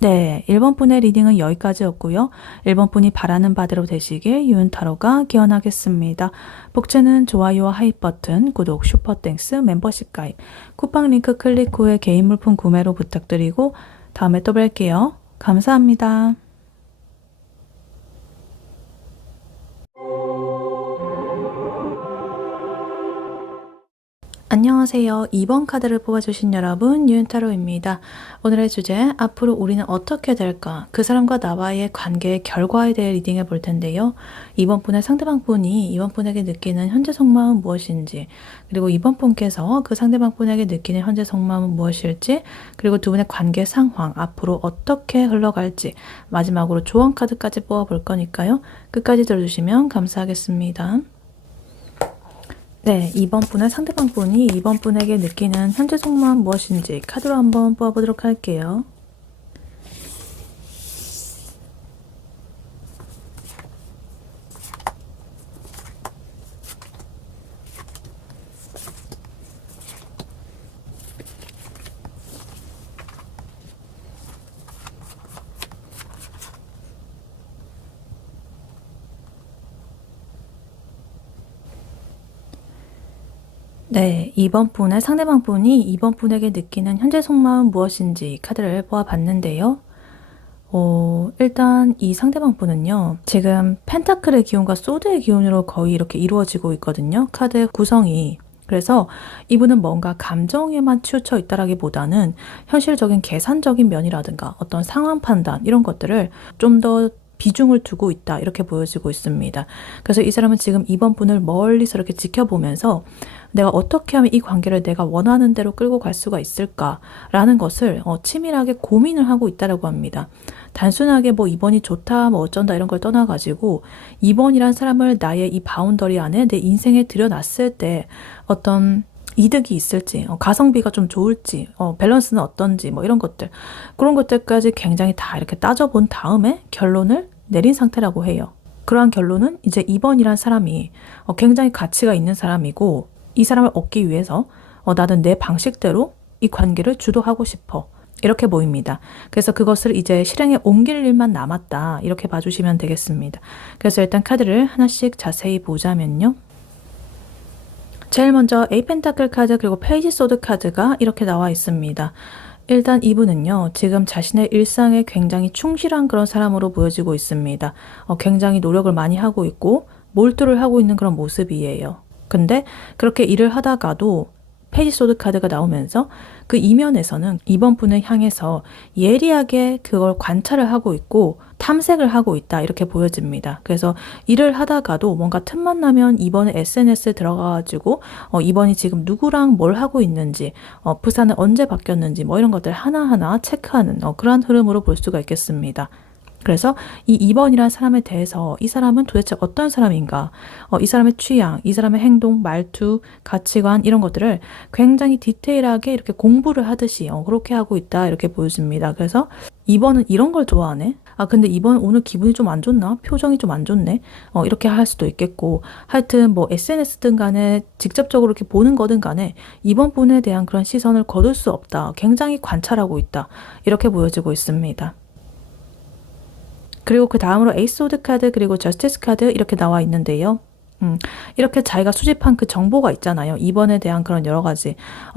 네, 1번 분의 리딩은 여기까지였고요. 1번 분이 바라는 바대로 되시길 유은타로가 기원하겠습니다. 복제는 좋아요와 하이 버튼, 구독, 슈퍼땡스, 멤버십 가입, 쿠팡 링크 클릭 후에 개인 물품 구매로 부탁드리고 다음에 또 뵐게요. 감사합니다. 안녕하세요. 2번 카드를 뽑아주신 여러분, 유은타로입니다. 오늘의 주제, 앞으로 우리는 어떻게 될까? 그 사람과 나와의 관계의 결과에 대해 리딩해 볼 텐데요. 2번 분의 상대방 분이 2번 분에게 느끼는 현재 속마음은 무엇인지, 그리고 2번 분께서 그 상대방 분에게 느끼는 현재 속마음은 무엇일지, 그리고 두 분의 관계 상황, 앞으로 어떻게 흘러갈지, 마지막으로 조언 카드까지 뽑아볼 거니까요. 끝까지 들어주시면 감사하겠습니다. 네, 2번 분의 상대방 분이 2번 분에게 느끼는 현재 속마음 무엇인지 카드로 한번 뽑아보도록 할게요. 네, 2번 분의 상대방 분이 2번 분에게 느끼는 현재 속마음 무엇인지 카드를 보아봤는데요. 일단 이 상대방 분은요, 지금 펜타클의 기운과 소드의 기운으로 거의 이렇게 이루어지고 있거든요. 카드의 구성이. 그래서 이분은 뭔가 감정에만 치우쳐 있다라기보다는 현실적인 계산적인 면이라든가 어떤 상황 판단 이런 것들을 좀 더 비중을 두고 있다, 이렇게 보여지고 있습니다. 그래서 이 사람은 지금 2번 분을 멀리서 이렇게 지켜보면서 내가 어떻게 하면 이 관계를 내가 원하는 대로 끌고 갈 수가 있을까라는 것을 치밀하게 고민을 하고 있다라고 합니다. 단순하게 뭐 2번이 좋다, 뭐 어쩐다 이런 걸 떠나가지고 2번이란 사람을 나의 이 바운더리 안에 내 인생에 들여놨을 때 어떤 이득이 있을지, 가성비가 좀 좋을지, 밸런스는 어떤지, 뭐 이런 것들, 그런 것들까지 굉장히 다 이렇게 따져본 다음에 결론을 내린 상태라고 해요. 그러한 결론은 이제 2번이란 사람이 굉장히 가치가 있는 사람이고, 이 사람을 얻기 위해서 나는 내 방식대로 이 관계를 주도하고 싶어, 이렇게 보입니다. 그래서 그것을 이제 실행에 옮길 일만 남았다, 이렇게 봐주시면 되겠습니다. 그래서 일단 카드를 하나씩 자세히 보자면요. 제일 먼저 에이 펜타클 카드, 그리고 페이지 소드 카드가 이렇게 나와 있습니다. 일단 이분은요, 지금 자신의 일상에 굉장히 충실한 그런 사람으로 보여지고 있습니다. 굉장히 노력을 많이 하고 있고, 몰두를 하고 있는 그런 모습이에요. 근데 그렇게 일을 하다가도 페이지 소드 카드가 나오면서 그 이면에서는 이번 분을 향해서 예리하게 그걸 관찰을 하고 있고 탐색을 하고 있다 이렇게 보여집니다. 그래서 일을 하다가도 뭔가 틈만 나면 이번에 SNS에 들어가가지고 이번이 지금 누구랑 뭘 하고 있는지 부사는 언제 바뀌었는지 뭐 이런 것들 하나하나 체크하는 그러한 흐름으로 볼 수가 있겠습니다. 그래서 이 2번이라는 사람에 대해서 이 사람은 도대체 어떤 사람인가, 이 사람의 취향, 이 사람의 행동, 말투, 가치관 이런 것들을 굉장히 디테일하게 이렇게 공부를 하듯이 그렇게 하고 있다 이렇게 보여집니다. 그래서 2번은 이런 걸 좋아하네? 아 근데 2번 오늘 기분이 좀 안 좋나? 표정이 좀 안 좋네? 이렇게 할 수도 있겠고 하여튼 뭐 SNS든 간에 직접적으로 이렇게 보는 거든 간에 2번 분에 대한 그런 시선을 거둘 수 없다. 굉장히 관찰하고 있다. 이렇게 보여지고 있습니다. 그리고 그 다음으로 에이스 오드 카드 그리고 저스티스 카드 이렇게 나와 있는데요. 이렇게 자기가 수집한 그 정보가 있잖아요. 2번에 대한 그런 여러 가지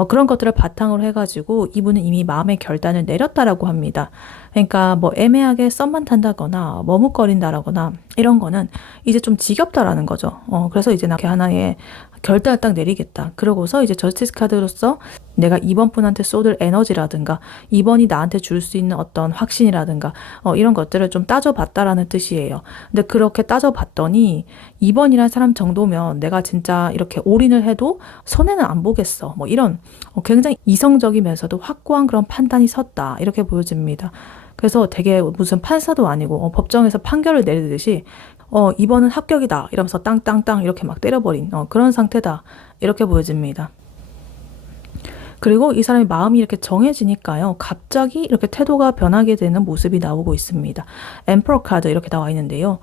그런 것들을 바탕으로 해가지고 이분은 이미 마음의 결단을 내렸다라고 합니다. 그러니까 뭐 애매하게 썸만 탄다거나 머뭇거린다라거나 이런 거는 이제 좀 지겹다라는 거죠. 그래서 이제 나 이렇게 하나의 결단을 딱 내리겠다. 그러고서 이제 저스티스 카드로서 내가 2번 분한테 쏟을 에너지라든가 2번이 나한테 줄 수 있는 어떤 확신이라든가 이런 것들을 좀 따져봤다라는 뜻이에요. 근데 그렇게 따져봤더니 2번이라는 사람 정도면 내가 진짜 이렇게 올인을 해도 손해는 안 보겠어. 뭐 이런 굉장히 이성적이면서도 확고한 그런 판단이 섰다. 이렇게 보여집니다. 그래서 되게 무슨 판사도 아니고 법정에서 판결을 내리듯이 2번은 합격이다 이러면서 땅땅땅 이렇게 막 때려버린 그런 상태다 이렇게 보여집니다. 그리고 이 사람의 마음이 이렇게 정해지니까요. 갑자기 이렇게 태도가 변하게 되는 모습이 나오고 있습니다. 엠퍼러 카드 이렇게 나와 있는데요.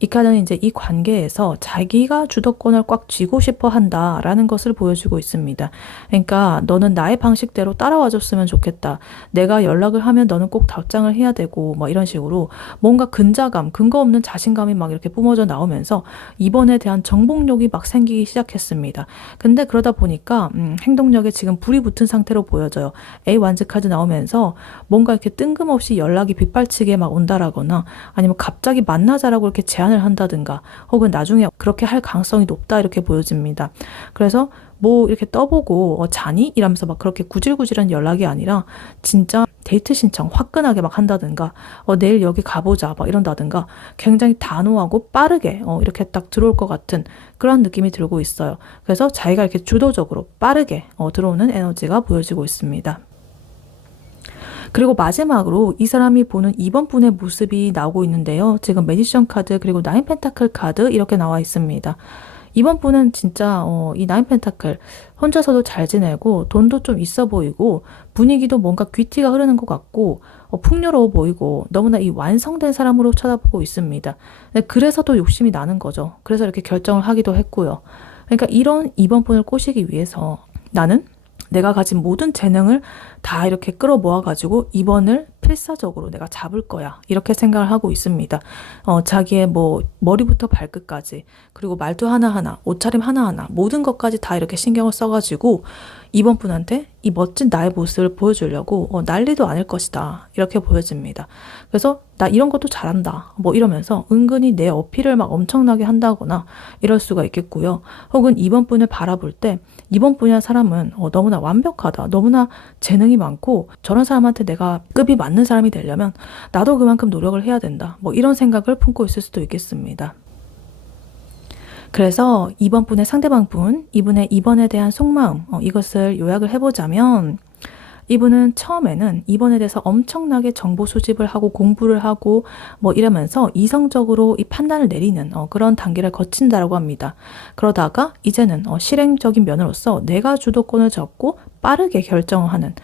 이 카드는 이제 이 관계에서 자기가 주도권을 꽉 쥐고 싶어 한다라는 것을 보여주고 있습니다. 그러니까 너는 나의 방식대로 따라와 줬으면 좋겠다. 내가 연락을 하면 너는 꼭 답장을 해야 되고 뭐 이런 식으로 뭔가 근자감, 근거 없는 자신감이 막 이렇게 뿜어져 나오면서 이번에 대한 정복욕이 막 생기기 시작했습니다. 근데 그러다 보니까 행동력에 지금 불이 붙은 상태로 보여져요. A 완즈 카드 나오면서 뭔가 이렇게 뜬금없이 연락이 빗발치게 막 온다라거나 아니면 갑자기 만나자라고 이렇게 제안을 한다든가 혹은 나중에 그렇게 할 가능성이 높다 이렇게 보여집니다. 그래서 뭐 이렇게 떠보고 자니? 이러면서 막 그렇게 구질구질한 연락이 아니라 진짜 데이트 신청 화끈하게 막 한다든가 내일 여기 가보자 막 이런다든가 굉장히 단호하고 빠르게 이렇게 딱 들어올 것 같은 그런 느낌이 들고 있어요. 그래서 자기가 이렇게 주도적으로 빠르게 들어오는 에너지가 보여지고 있습니다. 그리고 마지막으로 이 사람이 보는 2번 분의 모습이 나오고 있는데요. 지금 매지션 카드 그리고 나인 펜타클 카드 이렇게 나와 있습니다. 이번 분은 진짜 이 나인 펜타클 혼자서도 잘 지내고 돈도 좀 있어 보이고 분위기도 뭔가 귀티가 흐르는 것 같고 풍요로워 보이고 너무나 이 완성된 사람으로 쳐다보고 있습니다. 그래서 또 욕심이 나는 거죠. 그래서 이렇게 결정을 하기도 했고요. 그러니까 이런 2번 분을 꼬시기 위해서 나는 내가 가진 모든 재능을 다 이렇게 끌어모아가지고 2번을 필사적으로 내가 잡을 거야. 이렇게 생각을 하고 있습니다. 자기의 뭐 머리부터 발끝까지 그리고 말투 하나하나 옷차림 하나하나 모든 것까지 다 이렇게 신경을 써가지고 2번 분한테 이 멋진 나의 모습을 보여주려고 난리도 아닐 것이다. 이렇게 보여집니다. 그래서 나 이런 것도 잘한다. 뭐 이러면서 은근히 내 어필을 막 엄청나게 한다거나 이럴 수가 있겠고요. 혹은 2번 분을 바라볼 때 2번 분이라는 사람은 너무나 완벽하다. 너무나 재능이 많고 저런 사람한테 내가 급이 맞는 사람이 되려면 나도 그만큼 노력을 해야 된다. 뭐 이런 생각을 품고 있을 수도 있겠습니다. 그래서 2번 분의 상대방 분, 이분의 2번에 대한 속마음, 이것을 요약을 해보자면 이분은 처음에는 2번에 대해서 엄청나게 정보 수집을 하고 공부를 하고 뭐 이러면서 이성적으로 이 판단을 내리는 그런 단계를 거친다라고 합니다. 그러다가 이제는 실행적인 면으로서 내가 주도권을 잡고 빠르게 결정을 하는,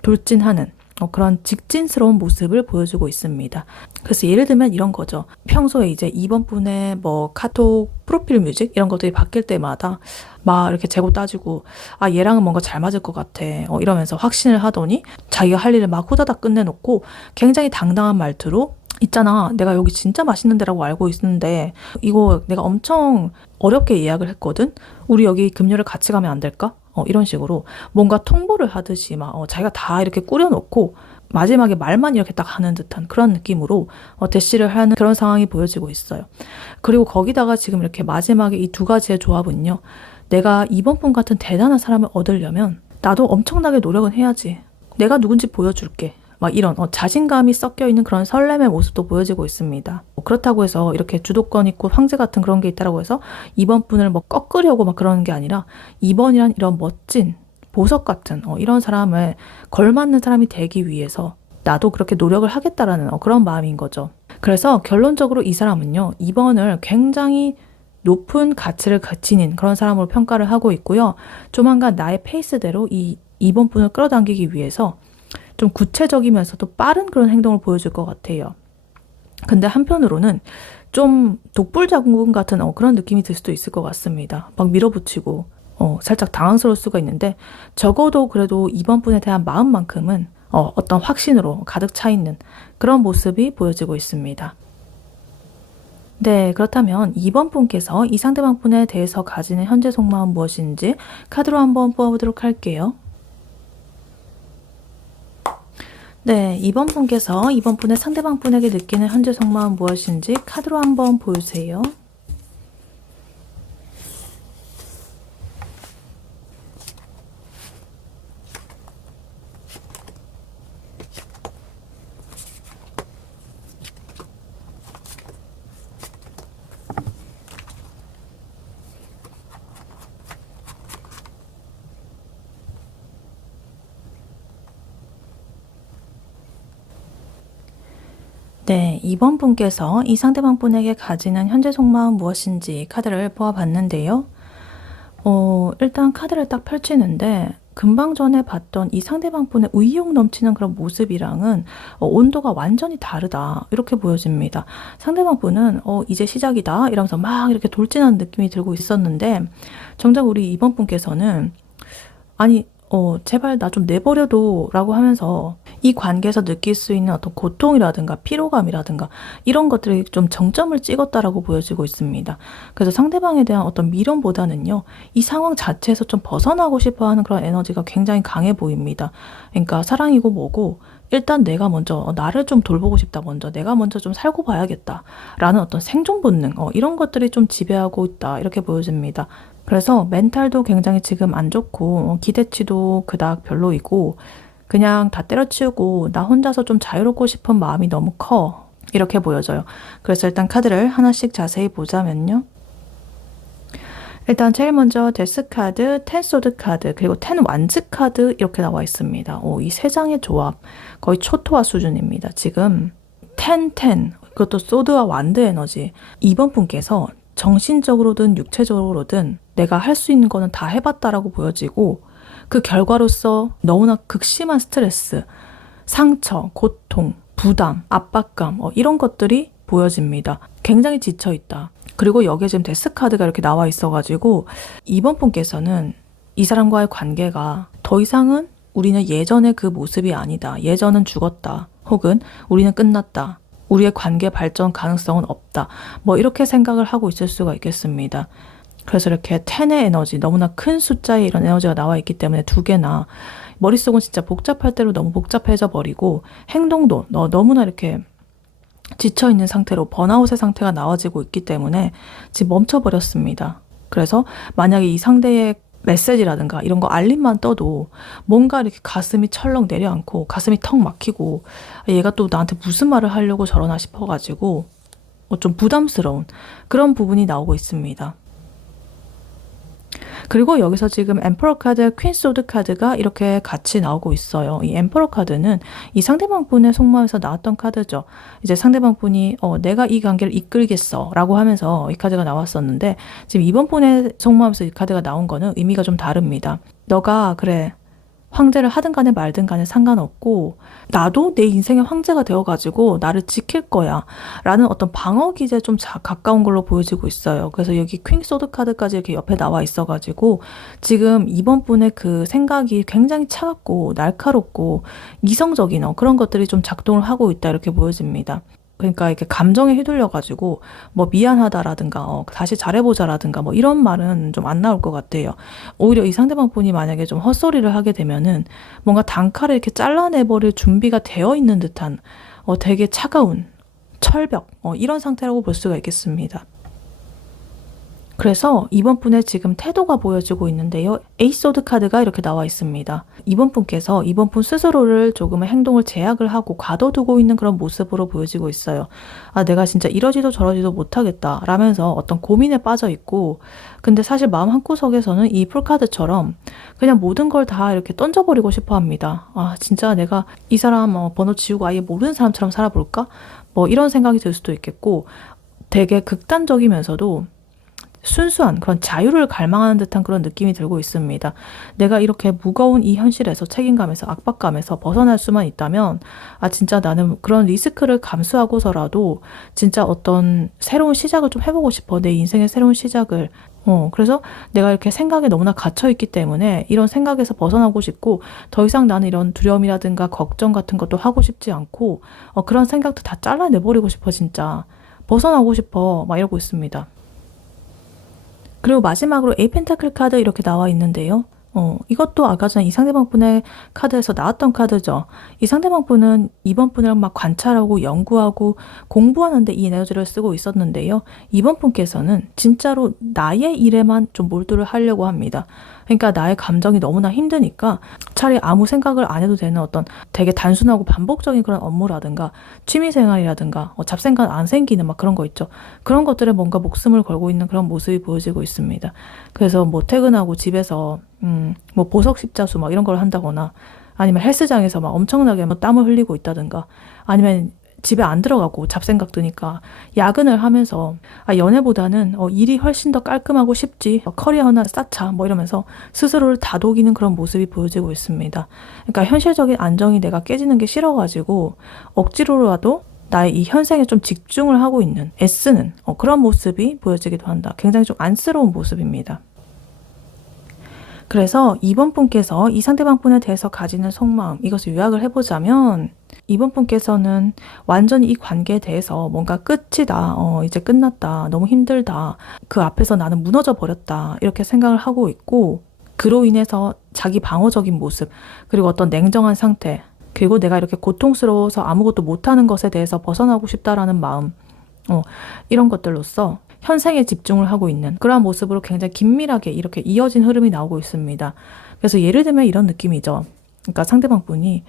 돌진하는 그런 직진스러운 모습을 보여주고 있습니다. 그래서 예를 들면 이런 거죠. 평소에 이제 2번 분의 뭐 카톡 프로필 뮤직 이런 것들이 바뀔 때마다 막 이렇게 재고 따지고 얘랑은 뭔가 잘 맞을 것 같아 이러면서 확신을 하더니 자기가 할 일을 막 후다닥 끝내놓고 굉장히 당당한 말투로 있잖아, 내가 여기 진짜 맛있는 데라고 알고 있는데 이거 내가 엄청 어렵게 예약을 했거든. 우리 여기 금요일 같이 가면 안 될까? 이런 식으로 뭔가 통보를 하듯이 막 자기가 다 이렇게 꾸려놓고 마지막에 말만 이렇게 딱 하는 듯한 그런 느낌으로 대시를 하는 그런 상황이 보여지고 있어요. 그리고 거기다가 지금 이렇게 마지막에 이 두 가지의 조합은요. 내가 이번 분 같은 대단한 사람을 얻으려면 나도 엄청나게 노력은 해야지. 내가 누군지 보여줄게. 막 이런 자신감이 섞여 있는 그런 설렘의 모습도 보여지고 있습니다. 그렇다고 해서 이렇게 주도권 있고 황제 같은 그런 게 있다고 해서 이번 분을 뭐 꺾으려고 막 그러는 게 아니라 이번이란 이런 멋진 보석 같은 이런 사람을 걸맞는 사람이 되기 위해서 나도 그렇게 노력을 하겠다라는 그런 마음인 거죠. 그래서 결론적으로 이 사람은요. 이번을 굉장히 높은 가치를 지닌 그런 사람으로 평가를 하고 있고요. 조만간 나의 페이스대로 이번 분을 끌어당기기 위해서 좀 구체적이면서도 빠른 그런 행동을 보여줄 것 같아요. 근데 한편으로는 좀 독불장군 같은 그런 느낌이 들 수도 있을 것 같습니다. 막 밀어붙이고 살짝 당황스러울 수가 있는데 적어도 그래도 이번 분에 대한 마음만큼은 어떤 확신으로 가득 차 있는 그런 모습이 보여지고 있습니다. 네, 그렇다면 이번 분께서 이 상대방 분에 대해서 가지는 현재 속마음은 무엇인지 카드로 한번 뽑아보도록 할게요. 네, 이번 분께서 이번 분의 상대방 분에게 느끼는 현재 속마음은 무엇인지 카드로 한번 보여주세요. 네, 이번 분께서 이 상대방 분에게 가지는 현재 속마음은 무엇인지 카드를 뽑아봤는데요. 일단 카드를 딱 펼치는데 금방 전에 봤던 이 상대방 분의 의욕 넘치는 그런 모습이랑은 온도가 완전히 다르다 이렇게 보여집니다. 상대방 분은 이제 시작이다 이러면서 막 이렇게 돌진하는 느낌이 들고 있었는데 정작 우리 이번 분께서는 아니 제발 나 좀 내버려둬 라고 하면서 이 관계에서 느낄 수 있는 어떤 고통이라든가 피로감이라든가 이런 것들이 좀 정점을 찍었다라고 보여지고 있습니다. 그래서 상대방에 대한 어떤 미련보다는요, 이 상황 자체에서 좀 벗어나고 싶어 하는 그런 에너지가 굉장히 강해 보입니다. 그러니까 사랑이고 뭐고 일단 내가 먼저 나를 좀 돌보고 싶다 먼저 내가 먼저 좀 살고 봐야겠다 라는 어떤 생존 본능 이런 것들이 좀 지배하고 있다 이렇게 보여집니다. 그래서 멘탈도 굉장히 지금 안 좋고 기대치도 그닥 별로이고 그냥 다 때려치우고 나 혼자서 좀 자유롭고 싶은 마음이 너무 커 이렇게 보여져요. 그래서 일단 카드를 하나씩 자세히 보자면요. 일단 제일 먼저 데스 카드, 텐 소드 카드, 그리고 텐 완즈 카드 이렇게 나와 있습니다. 이 세 장의 조합 거의 초토화 수준입니다. 지금 텐 그것도 소드와 완드 에너지 이번 분께서 정신적으로든 육체적으로든 내가 할 수 있는 거는 다 해봤다라고 보여지고 그 결과로서 너무나 극심한 스트레스, 상처, 고통, 부담, 압박감 이런 것들이 보여집니다. 굉장히 지쳐있다. 그리고 여기에 지금 데스카드가 이렇게 나와 있어가지고 이번 분께서는 이 사람과의 관계가 더 이상은 우리는 예전의 그 모습이 아니다. 예전은 죽었다. 혹은 우리는 끝났다. 우리의 관계 발전 가능성은 없다. 뭐 이렇게 생각을 하고 있을 수가 있겠습니다. 그래서 이렇게 10의 에너지, 너무나 큰 숫자의 이런 에너지가 나와 있기 때문에 두 개나 머릿속은 진짜 복잡할 대로 너무 복잡해져 버리고 행동도 너무나 이렇게 지쳐있는 상태로 번아웃의 상태가 나와지고 있기 때문에 지금 멈춰버렸습니다. 그래서 만약에 이 상대의 메시지라든가 이런 거 알림만 떠도 뭔가 이렇게 가슴이 철렁 내려앉고 가슴이 턱 막히고 얘가 또 나한테 무슨 말을 하려고 저러나 싶어가지고 좀 부담스러운 그런 부분이 나오고 있습니다. 그리고 여기서 지금 엠퍼러 카드, 퀸 소드 카드가 이렇게 같이 나오고 있어요. 이 엠퍼러 카드는 이 상대방 분의 속마음에서 나왔던 카드죠. 이제 상대방 분이 내가 이 관계를 이끌겠어 라고 하면서 이 카드가 나왔었는데 지금 이번 분의 속마음에서 이 카드가 나온 거는 의미가 좀 다릅니다. 너가 그래 황제를 하든 간에 말든 간에 상관없고 나도 내 인생의 황제가 되어가지고 나를 지킬 거야 라는 어떤 방어 기제에 좀 가까운 걸로 보여지고 있어요. 그래서 여기 퀸 소드 카드까지 이렇게 옆에 나와 있어가지고 지금 이번 분의 그 생각이 굉장히 차갑고 날카롭고 이성적인 그런 것들이 좀 작동을 하고 있다 이렇게 보여집니다. 그러니까 이렇게 감정에 휘둘려가지고 뭐 미안하다라든가 다시 잘해보자라든가 뭐 이런 말은 좀 안 나올 것 같아요. 오히려 이 상대방 분이 만약에 좀 헛소리를 하게 되면은 뭔가 단칼에 이렇게 잘라내버릴 준비가 되어 있는 듯한 되게 차가운 철벽 이런 상태라고 볼 수가 있겠습니다. 그래서 이번 분의 지금 태도가 보여지고 있는데요. 에이스 소드 카드가 이렇게 나와 있습니다. 이번 분께서 이번 분 스스로를 조금의 행동을 제약을 하고 가둬두고 있는 그런 모습으로 보여지고 있어요. 아, 내가 진짜 이러지도 저러지도 못하겠다 라면서 어떤 고민에 빠져 있고, 근데 사실 마음 한구석에서는 이 풀카드처럼 그냥 모든 걸 다 이렇게 던져버리고 싶어 합니다. 아, 진짜 내가 이 사람 번호 지우고 아예 모르는 사람처럼 살아볼까? 뭐 이런 생각이 들 수도 있겠고, 되게 극단적이면서도 순수한 그런 자유를 갈망하는 듯한 그런 느낌이 들고 있습니다. 내가 이렇게 무거운 이 현실에서 책임감에서 압박감에서 벗어날 수만 있다면 아 진짜 나는 그런 리스크를 감수하고서라도 진짜 어떤 새로운 시작을 좀 해보고 싶어. 내 인생의 새로운 시작을. 그래서 내가 이렇게 생각에 너무나 갇혀있기 때문에 이런 생각에서 벗어나고 싶고 더 이상 나는 이런 두려움이라든가 걱정 같은 것도 하고 싶지 않고 그런 생각도 다 잘라내버리고 싶어 진짜. 벗어나고 싶어 막 이러고 있습니다. 그리고 마지막으로 에이 펜타클 카드 이렇게 나와 있는데요. 이것도 아까 전에 이 상대방 분의 카드에서 나왔던 카드죠. 이 상대방 분은 이번 분을 막 관찰하고 연구하고 공부하는데 이 에너지를 쓰고 있었는데요. 이번 분께서는 진짜로 나의 일에만 좀 몰두를 하려고 합니다. 그러니까 나의 감정이 너무나 힘드니까 차라리 아무 생각을 안 해도 되는 어떤 되게 단순하고 반복적인 그런 업무라든가 취미생활이라든가 잡생각 안 생기는 막 그런 거 있죠. 그런 것들에 뭔가 목숨을 걸고 있는 그런 모습이 보여지고 있습니다. 그래서 뭐 퇴근하고 집에서 뭐 보석 십자수 막 이런 걸 한다거나 아니면 헬스장에서 막 엄청나게 뭐 땀을 흘리고 있다든가 아니면 집에 안 들어가고 잡생각 드니까 야근을 하면서 아 연애보다는 일이 훨씬 더 깔끔하고 쉽지 커리어나 쌓자 뭐 이러면서 스스로를 다독이는 그런 모습이 보여지고 있습니다. 그러니까 현실적인 안정이 내가 깨지는 게 싫어가지고 억지로라도 나의 이 현생에 좀 집중을 하고 있는 애쓰는 그런 모습이 보여지기도 한다. 굉장히 좀 안쓰러운 모습입니다. 그래서 이번 분께서 이 상대방 분에 대해서 가지는 속마음 이것을 요약을 해보자면 이번 분께서는 완전히 이 관계에 대해서 뭔가 끝이다. 이제 끝났다. 너무 힘들다. 그 앞에서 나는 무너져 버렸다. 이렇게 생각을 하고 있고 그로 인해서 자기 방어적인 모습 그리고 어떤 냉정한 상태 그리고 내가 이렇게 고통스러워서 아무것도 못하는 것에 대해서 벗어나고 싶다라는 마음 이런 것들로서 현생에 집중을 하고 있는 그러한 모습으로 굉장히 긴밀하게 이렇게 이어진 흐름이 나오고 있습니다. 그래서 예를 들면 이런 느낌이죠. 그러니까 상대방 분이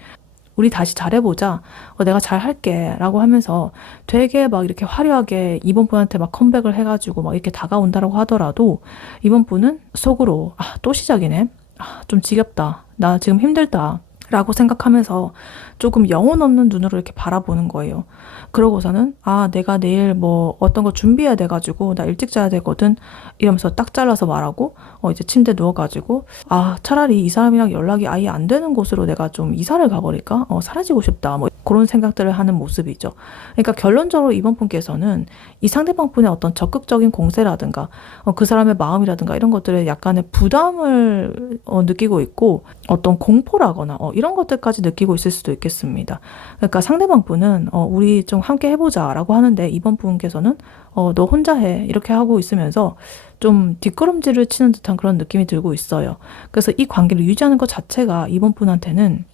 우리 다시 잘해보자. 내가 잘할게. 라고 하면서 되게 막 이렇게 화려하게 이번 분한테 막 컴백을 해가지고 막 이렇게 다가온다라고 하더라도 이번 분은 속으로 아, 또 시작이네. 아, 좀 지겹다. 나 지금 힘들다. 라고 생각하면서 조금 영혼 없는 눈으로 이렇게 바라보는 거예요. 그러고서는 아 내가 내일 뭐 어떤 거 준비해야 돼가지고 나 일찍 자야 되거든 이러면서 딱 잘라서 말하고 이제 침대 누워가지고 아 차라리 이 사람이랑 연락이 아예 안 되는 곳으로 내가 좀 이사를 가버릴까 사라지고 싶다 뭐 그런 생각들을 하는 모습이죠. 그러니까 결론적으로 이번 분께서는 이 상대방 분의 어떤 적극적인 공세라든가 그 사람의 마음이라든가 이런 것들에 약간의 부담을 느끼고 있고 어떤 공포라거나 이런 것들까지 느끼고 있을 수도 있겠습니다. 그러니까 상대방 분은 우리 좀 함께 해보자 라고 하는데 이번 분께서는 너 혼자 해 이렇게 하고 있으면서 좀 뒷걸음질을 치는 듯한 그런 느낌이 들고 있어요. 그래서 이 관계를 유지하는 것 자체가 이번 분한테는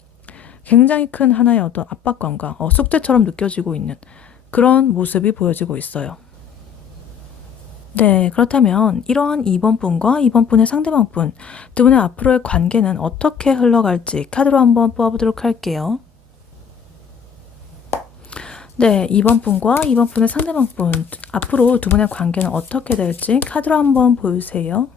굉장히 큰 하나의 어떤 압박감과 숙제처럼 느껴지고 있는 그런 모습이 보여지고 있어요. 네, 그렇다면 이러한 2번 분과 2번 분의 상대방 분, 두 분의 앞으로의 관계는 어떻게 흘러갈지 카드로 한번 뽑아보도록 할게요. 네, 2번 분과 2번 분의 상대방 분, 앞으로 두 분의 관계는 어떻게 될지 카드로 한번 보여주세요.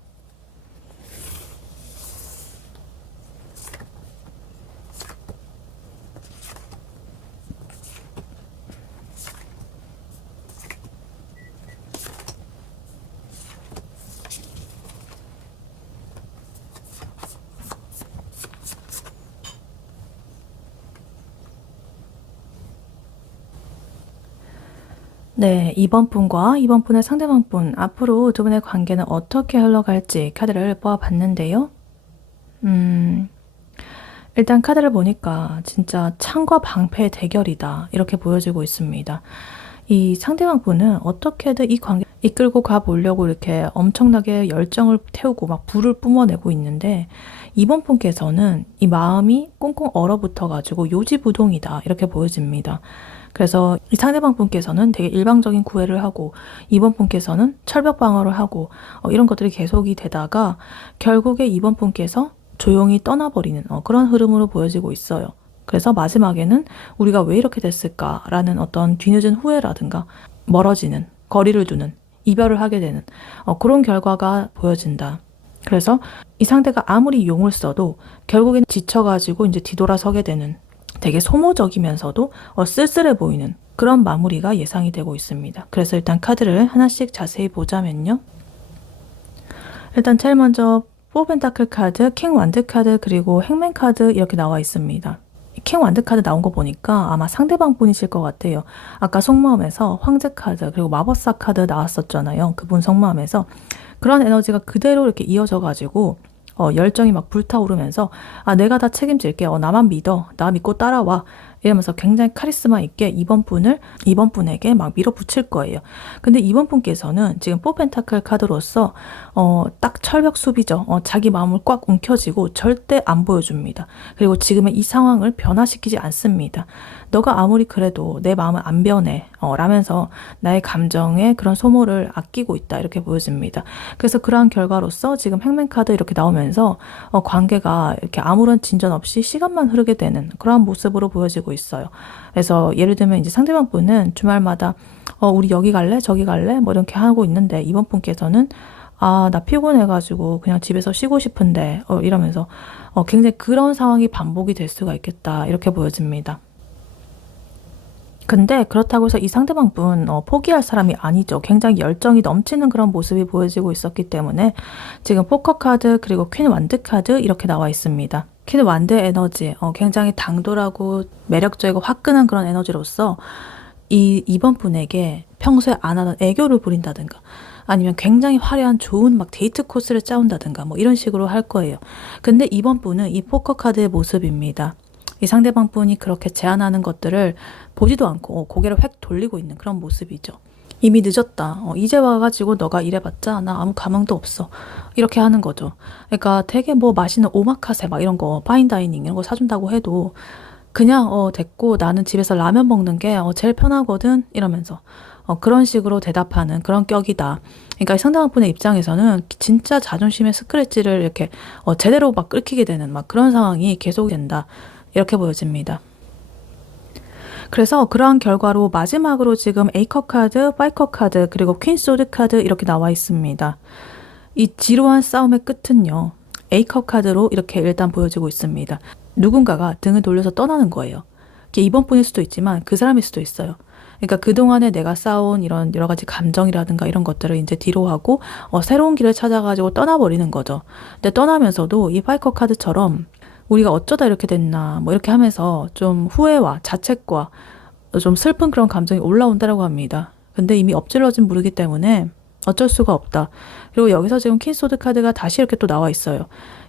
네, 2번 분과 2번 분의 상대방 분, 앞으로 두 분의 관계는 어떻게 흘러갈지 카드를 뽑아봤는데요. 일단 카드를 보니까 진짜 창과 방패의 대결이다. 이렇게 보여지고 있습니다. 이 상대방 분은 어떻게든 이 관계 이끌고 가보려고 이렇게 엄청나게 열정을 태우고 막 불을 뿜어내고 있는데, 이번 분께서는 이 마음이 꽁꽁 얼어붙어가지고 요지부동이다 이렇게 보여집니다. 그래서 이 상대방 분께서는 되게 일방적인 구애를 하고, 이번 분께서는 철벽 방어를 하고, 이런 것들이 계속이 되다가 결국에 이번 분께서 조용히 떠나버리는 그런 흐름으로 보여지고 있어요. 그래서 마지막에는 우리가 왜 이렇게 됐을까라는 어떤 뒤늦은 후회라든가 멀어지는, 거리를 두는, 이별을 하게 되는 그런 결과가 보여진다. 그래서 이 상대가 아무리 용을 써도 결국엔 지쳐가지고 이제 뒤돌아서게 되는, 되게 소모적이면서도 쓸쓸해 보이는 그런 마무리가 예상이 되고 있습니다. 그래서 일단 카드를 하나씩 자세히 보자면요. 일단 제일 먼저 4펜타클 카드, 킹 완드 카드, 그리고 행맨 카드 이렇게 나와 있습니다. 킹 완드 카드 나온 거 보니까 아마 상대방 분이실 것 같아요. 아까 속마음에서 황제 카드 그리고 마법사 카드 나왔었잖아요. 그분 속마음에서 그런 에너지가 그대로 이렇게 이어져 가지고 열정이 막 불타오르면서 내가 다 책임질게. 나만 믿어. 나 믿고 따라와. 이러면서 굉장히 카리스마 있게 이번 분에게 막 밀어붙일 거예요. 근데 이번 분께서는 지금 4펜타클 카드로서 딱 철벽 수비죠. 자기 마음을 꽉 움켜쥐고 절대 안 보여줍니다. 그리고 지금의 이 상황을 변화시키지 않습니다. 너가 아무리 그래도 내 마음은 안 변해. 라면서 나의 감정의 그런 소모를 아끼고 있다. 이렇게 보여집니다. 그래서 그러한 결과로서 지금 행맨 카드 이렇게 나오면서 관계가 이렇게 아무런 진전 없이 시간만 흐르게 되는 그러한 모습으로 보여지고 있어요. 그래서 예를 들면 이제 상대방 분은 주말마다 우리 여기 갈래? 저기 갈래? 뭐 이렇게 하고 있는데, 이번 분께서는 나 피곤해가지고 그냥 집에서 쉬고 싶은데 이러면서 굉장히 그런 상황이 반복이 될 수가 있겠다. 이렇게 보여집니다. 근데 그렇다고 해서 이 상대방 분 포기할 사람이 아니죠. 굉장히 열정이 넘치는 그런 모습이 보여지고 있었기 때문에 지금 포커 카드 그리고 퀸 완드 카드 이렇게 나와 있습니다. 퀸 완드 에너지 굉장히 당돌하고 매력적이고 화끈한 그런 에너지로서 이번 분에게 평소에 안 하던 애교를 부린다든가 아니면 굉장히 화려한 좋은 막 데이트 코스를 짜온다든가 뭐 이런 식으로 할 거예요. 근데 이번 분은 이 포커 카드의 모습입니다. 이 상대방 분이 그렇게 제안하는 것들을 보지도 않고 고개를 획 돌리고 있는 그런 모습이죠. 이미 늦었다. 이제 와가지고 너가 이래봤자 나 아무 감흥도 없어. 이렇게 하는 거죠. 그러니까 되게 뭐 맛있는 오마카세 막 이런 거, 파인다이닝 이런 거 사준다고 해도 그냥 됐고 나는 집에서 라면 먹는 게 제일 편하거든 이러면서 그런 식으로 대답하는 그런 격이다. 그러니까 상대방 분의 입장에서는 진짜 자존심의 스크래치를 이렇게 제대로 막 끓이게 되는 막 그런 상황이 계속된다. 이렇게 보여집니다. 그래서 그러한 결과로 마지막으로 지금 A컵 카드, B컵 카드, 그리고 퀸 소드 카드 이렇게 나와 있습니다. 이 지루한 싸움의 끝은요. A컵 카드로 이렇게 일단 보여지고 있습니다. 누군가가 등을 돌려서 떠나는 거예요. 이게 이번 분일 수도 있지만 그 사람일 수도 있어요. 그러니까 그동안에 내가 쌓아온 이런 여러 가지 감정이라든가 이런 것들을 이제 뒤로 하고 새로운 길을 찾아가지고 떠나버리는 거죠. 근데 떠나면서도 이 B컵 카드처럼 우리가 어쩌다 이렇게 됐나 뭐 이렇게 하면서 좀 후회와 자책과 좀 슬픈 그런 감정이 올라온다라고 합니다. 근데 이미 엎질러진 무르기 때문에 어쩔 수가 없다. 그리고 여기서 지금 퀸소드 카드가 다시 이렇게 또 나와 있어요.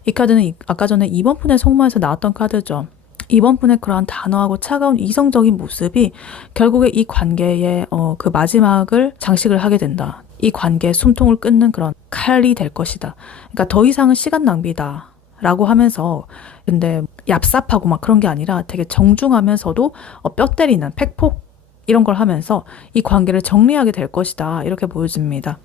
이 카드는 아까 전에 이번 분의 속마에서 나왔던 카드죠. 이번 분의 그러한 단호하고 차가운 이성적인 모습이 결국에 이 관계의 그 마지막을 장식을 하게 된다. 이 관계의 숨통을 끊는 그런 칼이 될 것이다. 그러니까 더 이상은 시간 낭비다. 라고 하면서 근데 얍삽하고 막 그런 게 아니라 되게 정중하면서도 뼈 때리는 팩폭 이런 걸 하면서 이 관계를 정리하게 될 것이다. 이렇게 보여집니다.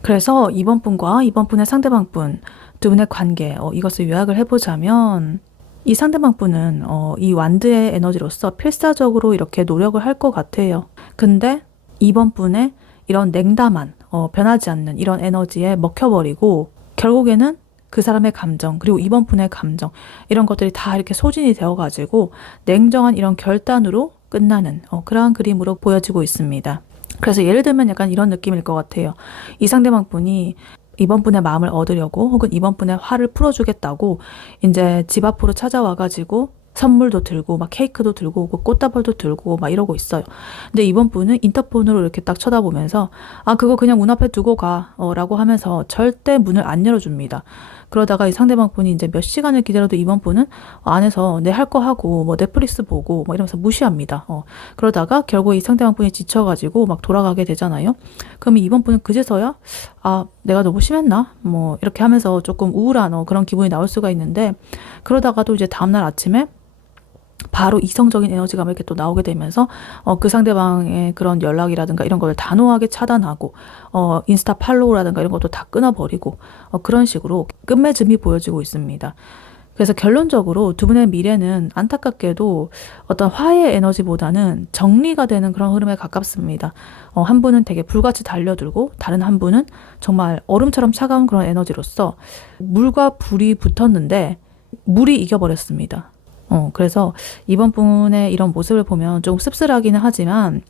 그래서 이번 분과 이번 분의 상대방 분 두 분의 관계 이것을 요약을 해보자면 이 상대방 분은 이 완드의 에너지로서 필사적으로 이렇게 노력을 할 것 같아요. 근데 이번 분의 이런 냉담한 변하지 않는 이런 에너지에 먹혀버리고 결국에는 그 사람의 감정 그리고 이번 분의 감정 이런 것들이 다 이렇게 소진이 되어가지고 냉정한 이런 결단으로 끝나는 그러한 그림으로 보여지고 있습니다. 그래서 예를 들면 약간 이런 느낌일 것 같아요. 이 상대방 분이 이번 분의 마음을 얻으려고 혹은 이번 분의 화를 풀어주겠다고 이제 집 앞으로 찾아와가지고 선물도 들고 막 케이크도 들고 오고 꽃다발도 들고 막 이러고 있어요. 근데 이번 분은 인터폰으로 이렇게 딱 쳐다보면서 그거 그냥 문 앞에 두고 가 라고 하면서 절대 문을 안 열어줍니다. 그러다가 이 상대방 분이 이제 몇 시간을 기다려도 이번 분은 안에서 내 할 거 하고 뭐 넷플릭스 보고 뭐 이러면서 무시합니다. 그러다가 결국 이 상대방 분이 지쳐가지고 막 돌아가게 되잖아요. 그러면 이번 분은 그제서야 내가 너무 심했나? 뭐 이렇게 하면서 조금 우울한 그런 기분이 나올 수가 있는데, 그러다가도 이제 다음날 아침에 바로 이성적인 에너지가 이렇게 또 나오게 되면서 그 상대방의 그런 연락이라든가 이런 걸 단호하게 차단하고 인스타 팔로우라든가 이런 것도 다 끊어버리고 그런 식으로 끝맺음이 보여지고 있습니다. 그래서 결론적으로 두 분의 미래는 안타깝게도 어떤 화해의 에너지보다는 정리가 되는 그런 흐름에 가깝습니다. 한 분은 되게 불같이 달려들고 다른 한 분은 정말 얼음처럼 차가운 그런 에너지로서 물과 불이 붙었는데 물이 이겨버렸습니다. 그래서 이번 분의 이런 모습을 보면 좀 씁쓸하기는 하지만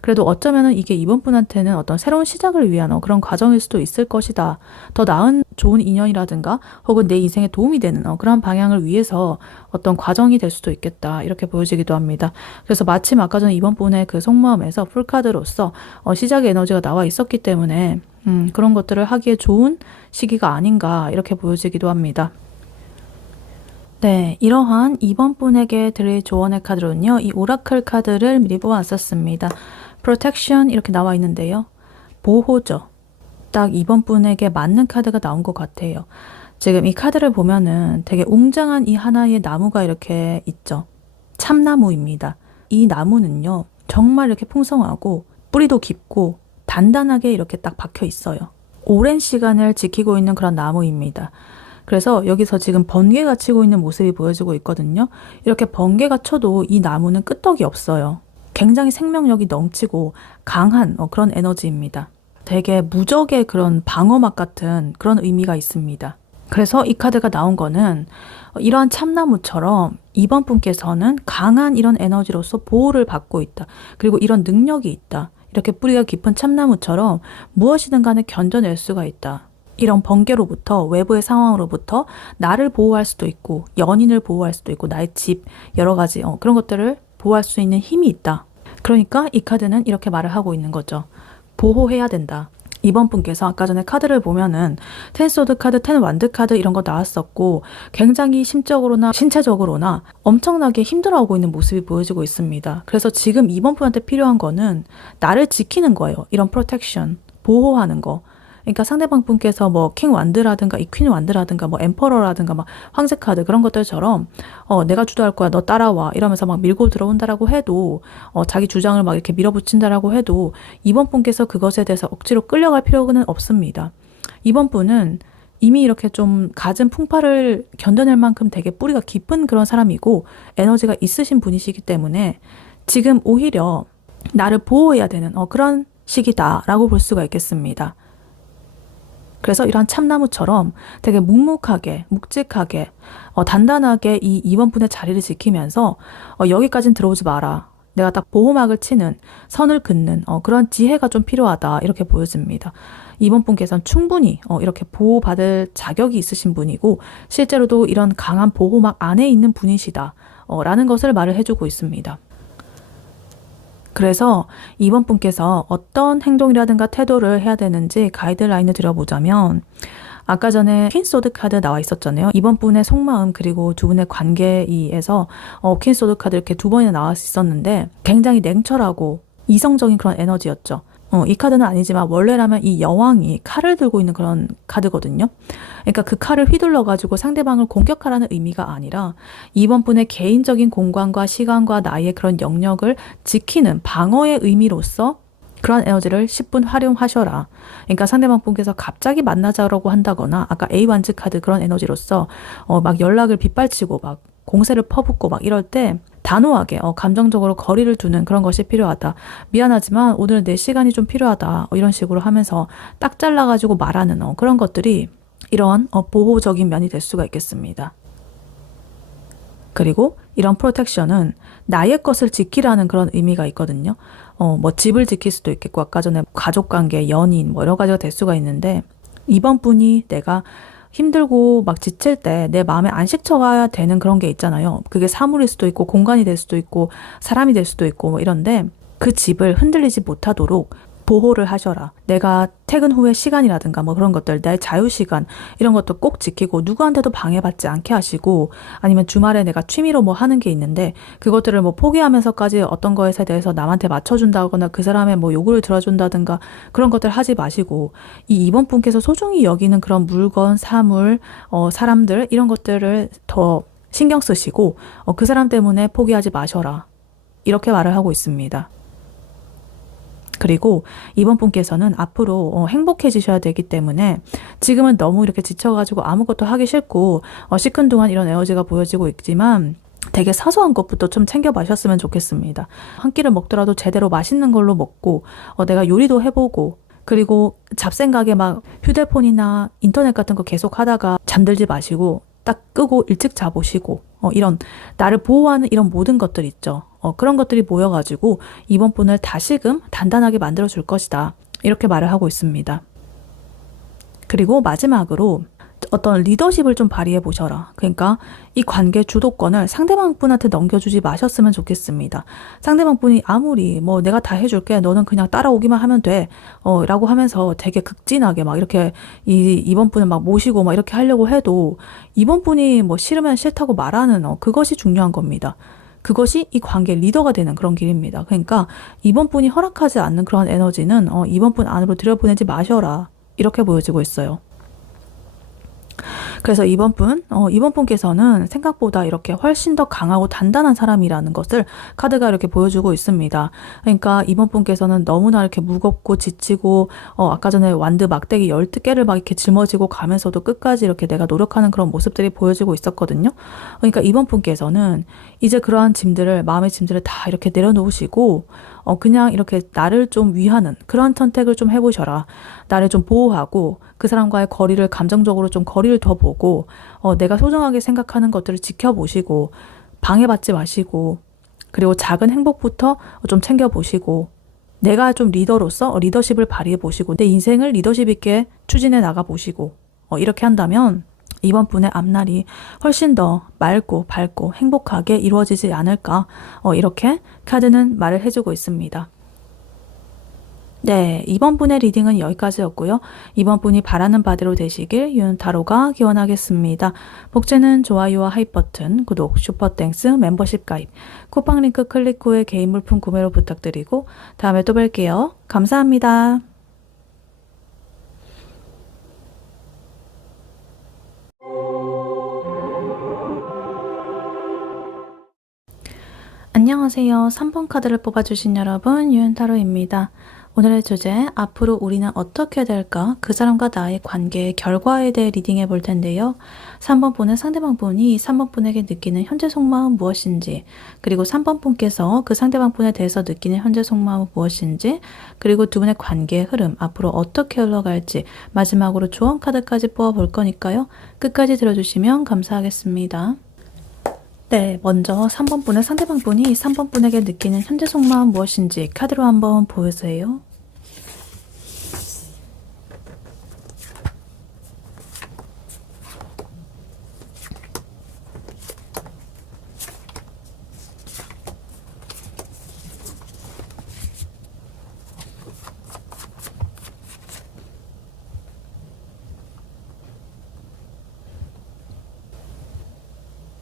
그래도 어쩌면은 이게 이번 분한테는 어떤 새로운 시작을 위한 그런 과정일 수도 있을 것이다. 더 나은 좋은 인연이라든가 혹은 내 인생에 도움이 되는 그런 방향을 위해서 어떤 과정이 될 수도 있겠다. 이렇게 보여지기도 합니다. 그래서 마침 아까 전에 이번 분의 그 속마음에서 풀카드로서 시작의 에너지가 나와 있었기 때문에 그런 것들을 하기에 좋은 시기가 아닌가 이렇게 보여지기도 합니다. 네, 이러한 이번 분에게 드릴 조언의 카드로는요, 이 오라클 카드를 미리 뽑아왔었습니다. Protection 이렇게 나와 있는데요. 보호죠. 딱 이번 분에게 맞는 카드가 나온 것 같아요. 지금 이 카드를 보면은 되게 웅장한 이 하나의 나무가 이렇게 있죠. 참나무입니다. 이 나무는요, 정말 이렇게 풍성하고 뿌리도 깊고 단단하게 이렇게 딱 박혀 있어요. 오랜 시간을 지키고 있는 그런 나무입니다. 그래서 여기서 지금 번개가 치고 있는 모습이 보여지고 있거든요. 이렇게 번개가 쳐도 이 나무는 끄떡이 없어요. 굉장히 생명력이 넘치고 강한 그런 에너지입니다. 되게 무적의 그런 방어막 같은 그런 의미가 있습니다. 그래서 이 카드가 나온 거는 이러한 참나무처럼 이번 분께서는 강한 이런 에너지로서 보호를 받고 있다. 그리고 이런 능력이 있다. 이렇게 뿌리가 깊은 참나무처럼 무엇이든 간에 견뎌낼 수가 있다. 이런 번개로부터 외부의 상황으로부터 나를 보호할 수도 있고 연인을 보호할 수도 있고 나의 집 여러 가지 그런 것들을 보호할 수 있는 힘이 있다. 그러니까 이 카드는 이렇게 말을 하고 있는 거죠. 보호해야 된다. 이번 분께서 아까 전에 카드를 보면은 텐 소드 카드, 텐 완드 카드 이런 거 나왔었고 굉장히 심적으로나 신체적으로나 엄청나게 힘들어하고 있는 모습이 보여지고 있습니다. 그래서 지금 이번 분한테 필요한 거는 나를 지키는 거예요. 이런 프로텍션, 보호하는 거. 그러니까 상대방 분께서 뭐 킹 완드라든가 이 퀸 완드라든가 뭐 엠퍼러라든가 막 황새 카드 그런 것들처럼 내가 주도할 거야 너 따라와 이러면서 막 밀고 들어온다라고 해도 자기 주장을 막 이렇게 밀어붙인다라고 해도 이번 분께서 그것에 대해서 억지로 끌려갈 필요는 없습니다. 이번 분은 이미 이렇게 좀 갖은 풍파를 견뎌낼 만큼 되게 뿌리가 깊은 그런 사람이고 에너지가 있으신 분이시기 때문에 지금 오히려 나를 보호해야 되는 그런 시기다라고 볼 수가 있겠습니다. 그래서 이런 참나무처럼 되게 묵묵하게, 묵직하게, 단단하게 이 2번 분의 자리를 지키면서 여기까진 들어오지 마라. 내가 딱 보호막을 치는, 선을 긋는 그런 지혜가 좀 필요하다. 이렇게 보여집니다. 2번 분께서는 충분히 이렇게 보호받을 자격이 있으신 분이고 실제로도 이런 강한 보호막 안에 있는 분이시다. 라는 것을 말을 해주고 있습니다. 그래서 이번 분께서 어떤 행동이라든가 태도를 해야 되는지 가이드라인을 드려보자면 아까 전에 퀸소드 카드 나와 있었잖아요. 이번 분의 속마음 그리고 두 분의 관계에서 퀸소드 카드 이렇게 두 번이나 나와 있었는데 굉장히 냉철하고 이성적인 그런 에너지였죠. 이 카드는 아니지만 원래라면 이 여왕이 칼을 들고 있는 그런 카드거든요. 그러니까 그 칼을 휘둘러가지고 상대방을 공격하라는 의미가 아니라 이번 분의 개인적인 공간과 시간과 나의 그런 영역을 지키는 방어의 의미로서 그런 에너지를 10분 활용하셔라. 그러니까 상대방 분께서 갑자기 만나자라고 한다거나 아까 A 완즈 카드 그런 에너지로서 막 연락을 빗발치고 막 공세를 퍼붓고 막 이럴 때 단호하게 감정적으로 거리를 두는 그런 것이 필요하다. 미안하지만 오늘 내 시간이 좀 필요하다. 이런 식으로 하면서 딱 잘라가지고 말하는 그런 것들이 이런 보호적인 면이 될 수가 있겠습니다. 그리고 이런 프로텍션은 나의 것을 지키라는 그런 의미가 있거든요. 뭐 집을 지킬 수도 있겠고 아까 전에 가족관계, 연인 뭐 여러 가지가 될 수가 있는데 이번 분이 내가 힘들고 막 지칠 때 내 마음에 안식처가 되는 그런 게 있잖아요. 그게 사물일 수도 있고 공간이 될 수도 있고 사람이 될 수도 있고 뭐 이런데 그 집을 흔들리지 못하도록 보호를 하셔라. 내가 퇴근 후의 시간이라든가 뭐 그런 것들, 내 자유시간 이런 것도 꼭 지키고 누구한테도 방해받지 않게 하시고, 아니면 주말에 내가 취미로 뭐 하는 게 있는데 그것들을 뭐 포기하면서까지 어떤 거에 대해서 남한테 맞춰준다거나 그 사람의 뭐 요구를 들어준다든가 그런 것들 하지 마시고, 이 2번 분께서 소중히 여기는 그런 물건, 사물, 사람들 이런 것들을 더 신경 쓰시고 그 사람 때문에 포기하지 마셔라. 이렇게 말을 하고 있습니다. 그리고 이번 분께서는 앞으로 행복해지셔야 되기 때문에 지금은 너무 이렇게 지쳐가지고 아무것도 하기 싫고 시큰둥한 이런 에너지가 보여지고 있지만 되게 사소한 것부터 좀 챙겨 마셨으면 좋겠습니다. 한 끼를 먹더라도 제대로 맛있는 걸로 먹고 내가 요리도 해보고, 그리고 잡생각에 막 휴대폰이나 인터넷 같은 거 계속 하다가 잠들지 마시고 딱 끄고 일찍 자보시고 이런 나를 보호하는 이런 모든 것들 있죠. 그런 것들이 모여가지고 이번 분을 다시금 단단하게 만들어줄 것이다. 이렇게 말을 하고 있습니다. 그리고 마지막으로 어떤 리더십을 좀 발휘해 보셔라. 그러니까 이 관계 주도권을 상대방 분한테 넘겨주지 마셨으면 좋겠습니다. 상대방 분이 아무리 뭐 내가 다 해줄게, 너는 그냥 따라오기만 하면 돼 라고 하면서 되게 극진하게 막 이렇게 이번 분을 막 모시고 막 이렇게 하려고 해도 이번 분이 뭐 싫으면 싫다고 말하는 그것이 중요한 겁니다. 그것이 이 관계 리더가 되는 그런 길입니다. 그러니까 이번 분이 허락하지 않는 그런 에너지는 이번 분 안으로 들여보내지 마셔라. 이렇게 보여지고 있어요. 그래서 이번 분께서는 생각보다 이렇게 훨씬 더 강하고 단단한 사람이라는 것을 카드가 이렇게 보여주고 있습니다. 그러니까 이번 분께서는 너무나 이렇게 무겁고 지치고, 아까 전에 완드 막대기 10개를 막 이렇게 짊어지고 가면서도 끝까지 이렇게 내가 노력하는 그런 모습들이 보여지고 있었거든요. 그러니까 이번 분께서는 이제 그러한 짐들을, 마음의 짐들을 다 이렇게 내려놓으시고, 그냥 이렇게 나를 좀 위하는 그런 선택을 좀 해보셔라. 나를 좀 보호하고 그 사람과의 거리를, 감정적으로 좀 거리를 둬보고 내가 소중하게 생각하는 것들을 지켜보시고 방해받지 마시고, 그리고 작은 행복부터 좀 챙겨보시고, 내가 좀 리더로서 리더십을 발휘해보시고 내 인생을 리더십 있게 추진해 나가보시고 이렇게 한다면 이번 분의 앞날이 훨씬 더 맑고 밝고 행복하게 이루어지지 않을까, 이렇게 카드는 말을 해주고 있습니다. 네, 이번 분의 리딩은 여기까지였고요. 이번 분이 바라는 바대로 되시길 윤타로가 기원하겠습니다. 복제는 좋아요와 하이 버튼, 구독, 슈퍼땡스, 멤버십 가입, 쿠팡 링크 클릭 후에 개인 물품 구매로 부탁드리고 다음에 또 뵐게요. 감사합니다. 안녕하세요. 3번 카드를 뽑아주신 여러분, 윤타로입니다. 오늘의 주제, 앞으로 우리는 어떻게 될까? 그 사람과 나의 관계의 결과에 대해 리딩해 볼 텐데요. 3번 분의 상대방 분이 3번 분에게 느끼는 현재 속마음 무엇인지, 그리고 3번 분께서 그 상대방 분에 대해서 느끼는 현재 속마음은 무엇인지, 그리고 두 분의 관계의 흐름, 앞으로 어떻게 흘러갈지, 마지막으로 조언 카드까지 뽑아볼 거니까요. 끝까지 들어주시면 감사하겠습니다. 네, 먼저 3번 분의 상대방 분이 3번 분에게 느끼는 현재 속마음 무엇인지 카드로 한번 보여주세요.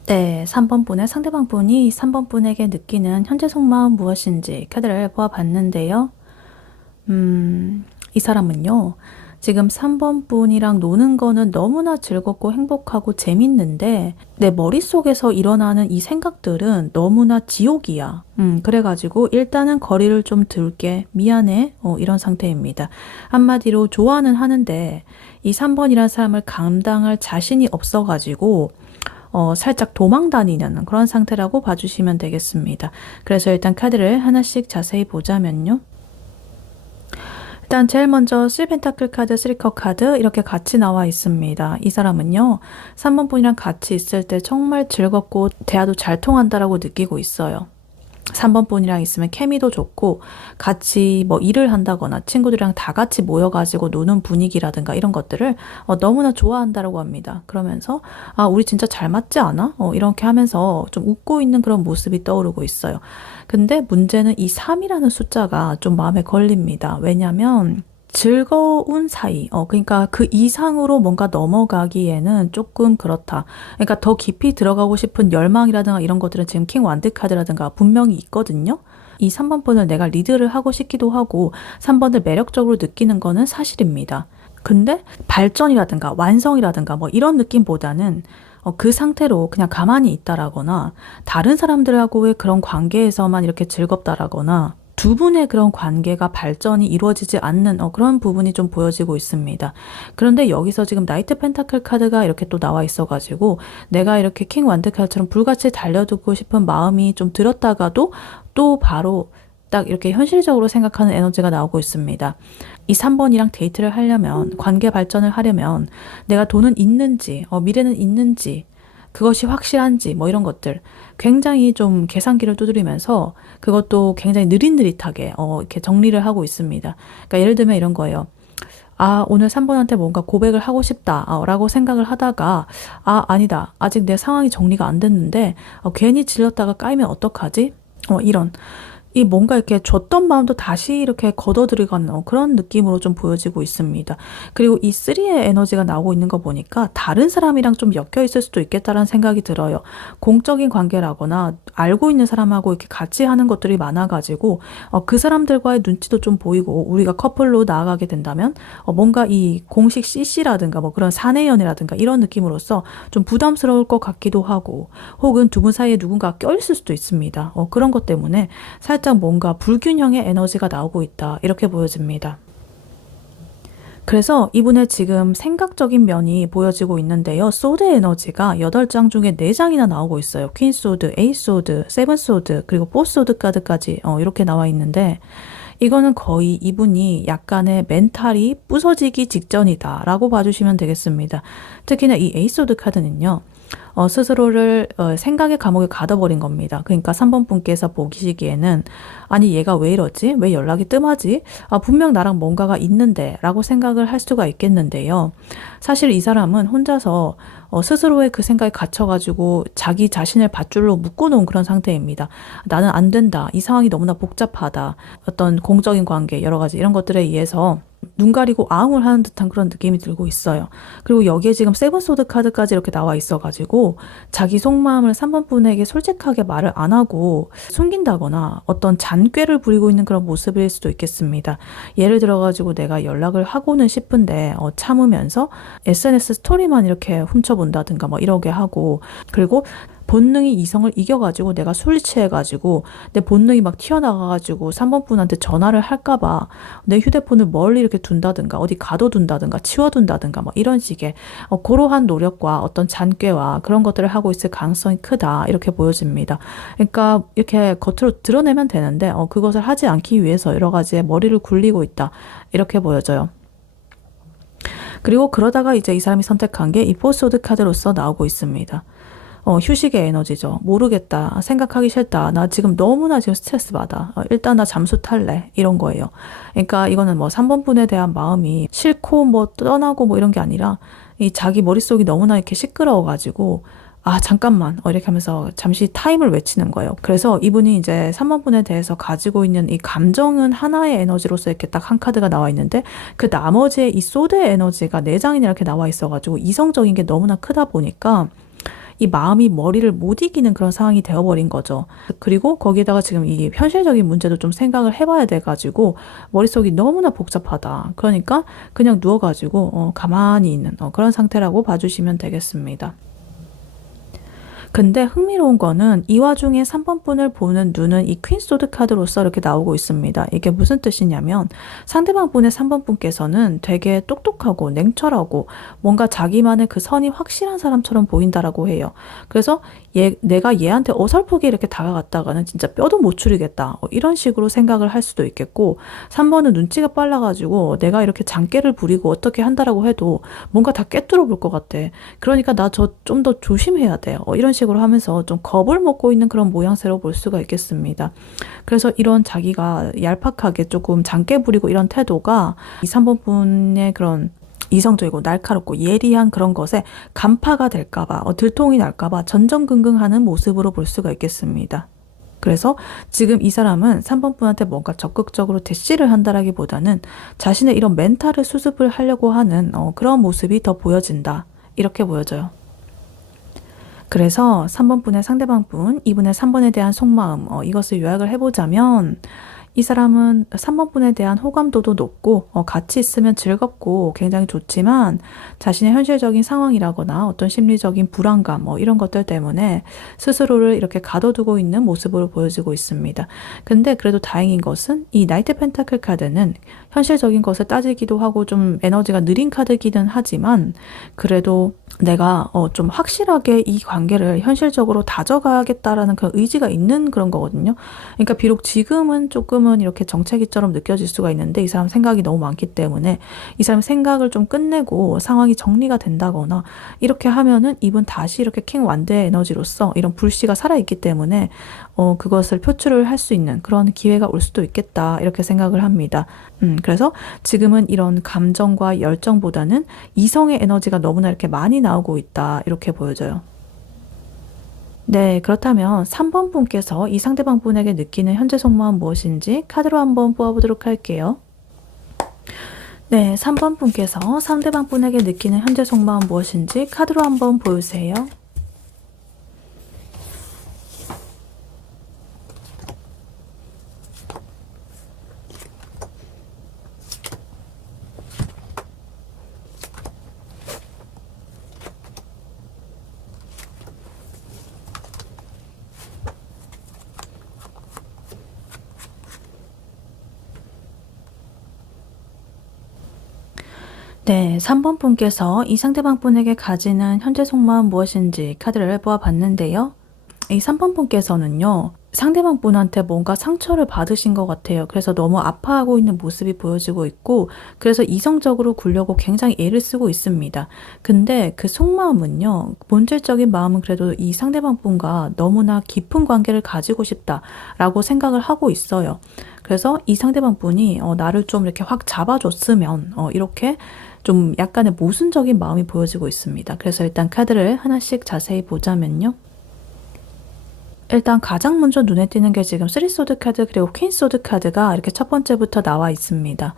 네, 3번 분의 상대방 분이 3번 분에게 느끼는 현재 속마음 무엇인지 카드를 보아봤는데요. 이 사람은요, 지금 3번 분이랑 노는 거는 너무나 즐겁고 행복하고 재밌는데 내 머릿속에서 일어나는 이 생각들은 너무나 지옥이야. 그래가지고 일단은 거리를 좀 둘게, 미안해, 이런 상태입니다. 한마디로 좋아는 하는데 이 3번이라는 사람을 감당할 자신이 없어가지고 살짝 도망 다니는 그런 상태라고 봐주시면 되겠습니다. 그래서 일단 카드를 하나씩 자세히 보자면요. 일단 제일 먼저 3펜타클 카드, 3컵 카드 이렇게 같이 나와 있습니다. 이 사람은요, 3번 분이랑 같이 있을 때 정말 즐겁고 대화도 잘 통한다라고 느끼고 있어요. 3번 분이랑 있으면 케미도 좋고 같이 뭐 일을 한다거나 친구들이랑 다 같이 모여가지고 노는 분위기라든가 이런 것들을 너무나 좋아한다라고 합니다. 그러면서 아, 우리 진짜 잘 맞지 않아? 이렇게 하면서 좀 웃고 있는 그런 모습이 떠오르고 있어요. 근데 문제는 이 3이라는 숫자가 좀 마음에 걸립니다. 왜냐면 즐거운 사이, 그러니까 그 이상으로 뭔가 넘어가기에는 조금 그렇다. 그러니까 더 깊이 들어가고 싶은 열망이라든가 이런 것들은 지금 킹 완드 카드라든가 분명히 있거든요. 이 3번 분을 내가 리드를 하고 싶기도 하고 3번을 매력적으로 느끼는 거는 사실입니다. 근데 발전이라든가 완성이라든가 뭐 이런 느낌보다는 그 상태로 그냥 가만히 있다라거나 다른 사람들하고의 그런 관계에서만 이렇게 즐겁다라거나 두 분의 그런 관계가 발전이 이루어지지 않는 그런 부분이 좀 보여지고 있습니다. 그런데 여기서 지금 나이트 펜타클 카드가 이렇게 또 나와 있어가지고 내가 이렇게 킹 완드 카드처럼 불같이 달려두고 싶은 마음이 좀 들었다가도 또 바로 딱 이렇게 현실적으로 생각하는 에너지가 나오고 있습니다. 이 3번이랑 데이트를 하려면, 관계 발전을 하려면 내가 돈은 있는지, 미래는 있는지, 그것이 확실한지 뭐 이런 것들 굉장히 좀 계산기를 두드리면서 그것도 굉장히 느릿느릿하게 이렇게 정리를 하고 있습니다. 그러니까 예를 들면 이런 거예요. 아, 오늘 3번한테 뭔가 고백을 하고 싶다 라고 생각을 하다가 아, 아니다. 아직 내 상황이 정리가 안 됐는데 괜히 질렀다가 까이면 어떡하지? 이런 이 뭔가 이렇게 줬던 마음도 다시 이렇게 걷어들이가는 그런 느낌으로 좀 보여지고 있습니다. 그리고 이 3의 에너지가 나오고 있는 거 보니까 다른 사람이랑 좀 엮여 있을 수도 있겠다라는 생각이 들어요. 공적인 관계라거나 알고 있는 사람하고 이렇게 같이 하는 것들이 많아가지고 그 사람들과의 눈치도 좀 보이고 우리가 커플로 나아가게 된다면 뭔가 이 공식 CC라든가 뭐 그런 사내 연애라든가 이런 느낌으로서 좀 부담스러울 것 같기도 하고 혹은 두 분 사이에 누군가 껴있을 수도 있습니다. 그런 것 때문에 살짝 뭔가 불균형의 에너지가 나오고 있다. 이렇게 보여집니다. 그래서 이분의 지금 생각적인 면이 보여지고 있는데요. 소드 에너지가 8장 중에 4장이나 나오고 있어요. 퀸 소드, 에이스 소드, 세븐 소드, 그리고 4 소드 카드까지 이렇게 나와 있는데 이거는 거의 이분이 약간의 멘탈이 부서지기 직전이다 라고 봐주시면 되겠습니다. 특히나 이 에이스 소드 카드는요. 스스로를 생각의 감옥에 가둬버린 겁니다. 그러니까 3번 분께서 보시기에는 아니 얘가 왜 이러지? 왜 연락이 뜸하지? 분명 나랑 뭔가가 있는데 라고 생각을 할 수가 있겠는데요. 사실 이 사람은 혼자서 스스로의 그 생각에 갇혀가지고 자기 자신을 밧줄로 묶어놓은 그런 상태입니다. 나는 안 된다. 이 상황이 너무나 복잡하다. 어떤 공적인 관계 여러 가지 이런 것들에 의해서 눈 가리고 아웅을 하는 듯한 그런 느낌이 들고 있어요. 그리고 여기에 지금 세븐 소드 카드까지 이렇게 나와 있어가지고 자기 속마음을 3번 분에게 솔직하게 말을 안 하고 숨긴다거나 어떤 잔꾀를 부리고 있는 그런 모습일 수도 있겠습니다. 예를 들어가지고 내가 연락을 하고는 싶은데 참으면서 SNS 스토리만 이렇게 훔쳐본다든가 뭐 이러게 하고 그리고 본능이 이성을 이겨가지고 내가 술 취해가지고 내 본능이 막 튀어나가가지고 3번 분한테 전화를 할까봐 내 휴대폰을 멀리 이렇게 둔다든가 어디 가둬둔다든가 치워둔다든가 뭐 이런 식의 그러한 노력과 어떤 잔꾀와 그런 것들을 하고 있을 가능성이 크다 이렇게 보여집니다. 그러니까 이렇게 겉으로 드러내면 되는데 그것을 하지 않기 위해서 여러 가지의 머리를 굴리고 있다 이렇게 보여져요. 그리고 그러다가 이제 이 사람이 선택한 게 이 포스워드 카드로서 나오고 있습니다. 휴식의 에너지죠. 모르겠다. 생각하기 싫다. 나 지금 너무나 지금 스트레스 받아. 일단 나 잠수 탈래. 이런 거예요. 그러니까 이거는 뭐 3번 분에 대한 마음이 싫고 뭐 떠나고 뭐 이런 게 아니라 이 자기 머릿속이 너무나 이렇게 시끄러워가지고 아, 잠깐만. 이렇게 하면서 잠시 타임을 외치는 거예요. 그래서 이분이 이제 3번 분에 대해서 가지고 있는 이 감정은 하나의 에너지로서 이렇게 딱 한 카드가 나와 있는데 그 나머지의 이 소드의 에너지가 4장이나 이렇게 나와 있어가지고 이성적인 게 너무나 크다 보니까 이 마음이 머리를 못 이기는 그런 상황이 되어버린 거죠. 그리고 거기다가 지금 이 현실적인 문제도 좀 생각을 해봐야 돼가지고 머릿속이 너무나 복잡하다. 그러니까 그냥 누워가지고 가만히 있는 그런 상태라고 봐주시면 되겠습니다. 근데 흥미로운 거는 이 와중에 3번 분을 보는 눈은 이 퀸 소드 카드로서 이렇게 나오고 있습니다. 이게 무슨 뜻이냐면 상대방 분의 3번 분께서는 되게 똑똑하고 냉철하고 뭔가 자기만의 그 선이 확실한 사람처럼 보인다라고 해요. 그래서 내가 얘한테 어설프게 이렇게 다가갔다가는 진짜 뼈도 못 추리겠다. 이런 식으로 생각을 할 수도 있겠고, 3번은 눈치가 빨라가지고 내가 이렇게 장깨를 부리고 어떻게 한다라고 해도 뭔가 다 꿰뚫어 볼 것 같아. 그러니까 나 저 좀 더 조심해야 돼. 이런 식으로 하면서 좀 겁을 먹고 있는 그런 모양새로 볼 수가 있겠습니다. 그래서 이런 자기가 얄팍하게 조금 장깨 부리고 이런 태도가 이 3번 분의 그런 이성적이고 날카롭고 예리한 그런 것에 간파가 될까봐, 들통이 날까봐 전전긍긍하는 모습으로 볼 수가 있겠습니다. 그래서 지금 이 사람은 3번 분한테 뭔가 적극적으로 대시를 한다라기보다는 자신의 이런 멘탈을 수습을 하려고 하는 그런 모습이 더 보여진다. 이렇게 보여져요. 그래서 3번 분의 상대방 분, 이분의 3번에 대한 속마음, 이것을 요약을 해보자면 이 사람은 3번 분에 대한 호감도도 높고 같이 있으면 즐겁고 굉장히 좋지만 자신의 현실적인 상황이라거나 어떤 심리적인 불안감 이런 것들 때문에 스스로를 이렇게 가둬두고 있는 모습으로 보여지고 있습니다. 근데 그래도 다행인 것은 이 나이트 펜타클 카드는 현실적인 것을 따지기도 하고 좀 에너지가 느린 카드기는 하지만 그래도 내가 좀 확실하게 이 관계를 현실적으로 다져가겠다라는 그런 의지가 있는 그런 거거든요. 그러니까 비록 지금은 조금은 이렇게 정체기처럼 느껴질 수가 있는데 이 사람 생각이 너무 많기 때문에 이 사람 생각을 좀 끝내고 상황이 정리가 된다거나 이렇게 하면은 이분 다시 이렇게 킹 완대의 에너지로서 이런 불씨가 살아있기 때문에 그것을 표출을 할 수 있는 그런 기회가 올 수도 있겠다 이렇게 생각을 합니다. 그래서 지금은 이런 감정과 열정보다는 이성의 에너지가 너무나 이렇게 많이 나오고 있다 이렇게 보여져요. 네, 그렇다면 3번 분께서 이 상대방 분에게 느끼는 현재 속마음 무엇인지 카드로 한번 뽑아보도록 할게요. 네, 3번 분께서 상대방 분에게 느끼는 현재 속마음 무엇인지 카드로 한번 보여주세요. 네, 3번 분께서 이 상대방 분에게 가지는 현재 속마음 무엇인지 카드를 뽑아봤는데요. 이 3번 분께서는요, 상대방 분한테 뭔가 상처를 받으신 것 같아요. 그래서 너무 아파하고 있는 모습이 보여지고 있고, 그래서 이성적으로 굴려고 굉장히 애를 쓰고 있습니다. 근데 그 속마음은요, 본질적인 마음은 그래도 이 상대방 분과 너무나 깊은 관계를 가지고 싶다라고 생각을 하고 있어요. 그래서 이 상대방 분이 나를 좀 이렇게 확 잡아줬으면 이렇게 좀 약간의 모순적인 마음이 보여지고 있습니다. 그래서 일단 카드를 하나씩 자세히 보자면요. 일단 가장 먼저 눈에 띄는 게 지금 3소드 카드 그리고 퀸소드 카드가 이렇게 첫 번째부터 나와 있습니다.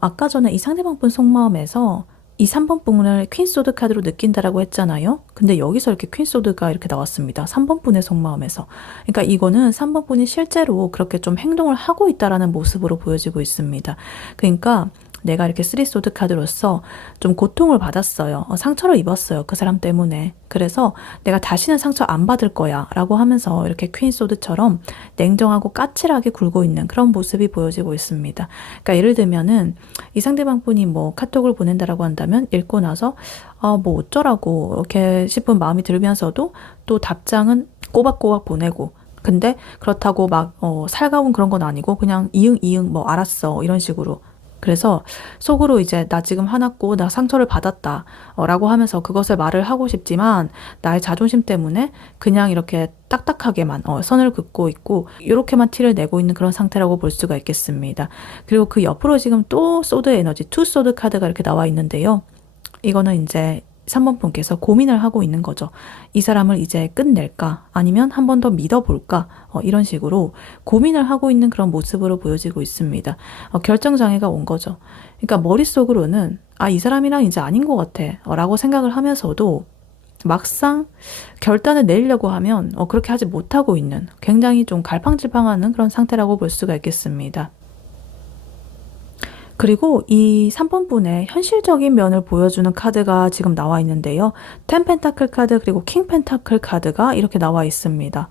아까 전에 이 상대방 분 속마음에서 이 3번 분을 퀸소드 카드로 느낀다라고 했잖아요. 근데 여기서 이렇게 퀸소드가 이렇게 나왔습니다. 3번 분의 속마음에서. 그러니까 이거는 3번 분이 실제로 그렇게 좀 행동을 하고 있다라는 모습으로 보여지고 있습니다. 그러니까 내가 이렇게 3소드 카드로서 좀 고통을 받았어요. 상처를 입었어요. 그 사람 때문에. 그래서 내가 다시는 상처 안 받을 거야 라고 하면서 이렇게 퀸소드처럼 냉정하고 까칠하게 굴고 있는 그런 모습이 보여지고 있습니다. 그러니까 예를 들면은 이 상대방 분이 뭐 카톡을 보낸다라고 한다면 읽고 나서 뭐 어쩌라고 이렇게 싶은 마음이 들면서도 또 답장은 꼬박꼬박 보내고 근데 그렇다고 막 살가운 그런 건 아니고 그냥 이응 뭐 알았어 이런 식으로 그래서 속으로 이제 나 지금 화났고 나 상처를 받았다 라고 하면서 그것을 말을 하고 싶지만 나의 자존심 때문에 그냥 이렇게 딱딱하게만 선을 긋고 있고 이렇게만 티를 내고 있는 그런 상태라고 볼 수가 있겠습니다. 그리고 그 옆으로 지금 또 소드 에너지, 투 소드 카드가 이렇게 나와 있는데요. 이거는 이제 3번 분께서 고민을 하고 있는 거죠. 이 사람을 이제 끝낼까? 아니면 한 번 더 믿어볼까? 이런 식으로 고민을 하고 있는 그런 모습으로 보여지고 있습니다. 결정장애가 온 거죠. 그러니까 머릿속으로는 이 사람이랑 이제 아닌 것 같아 라고 생각을 하면서도 막상 결단을 내리려고 하면 그렇게 하지 못하고 있는 굉장히 좀 갈팡질팡하는 그런 상태라고 볼 수가 있겠습니다. 그리고 이 3번 분의 현실적인 면을 보여주는 카드가 지금 나와 있는데요. 10 펜타클 카드 그리고 킹 펜타클 카드가 이렇게 나와 있습니다.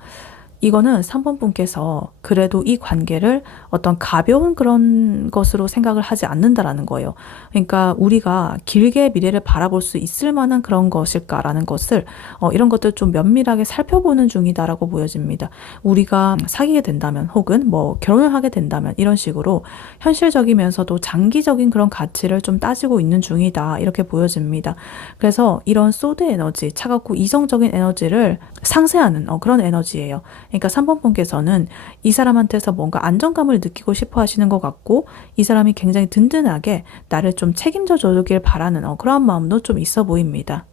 이거는 3번 분께서 그래도 이 관계를 어떤 가벼운 그런 것으로 생각을 하지 않는다라는 거예요. 그러니까 우리가 길게 미래를 바라볼 수 있을 만한 그런 것일까라는 것을 이런 것들 좀 면밀하게 살펴보는 중이다라고 보여집니다. 우리가 사귀게 된다면 혹은 뭐 결혼을 하게 된다면 이런 식으로 현실적이면서도 장기적인 그런 가치를 좀 따지고 있는 중이다 이렇게 보여집니다. 그래서 이런 소드 에너지, 차갑고 이성적인 에너지를 상쇄하는 그런 에너지예요. 그러니까 3번 분께서는 이 사람한테서 뭔가 안정감을 느끼고 싶어 하시는 것 같고 이 사람이 굉장히 든든하게 나를 좀 책임져 주길 바라는 그런 마음도 좀 있어 보입니다.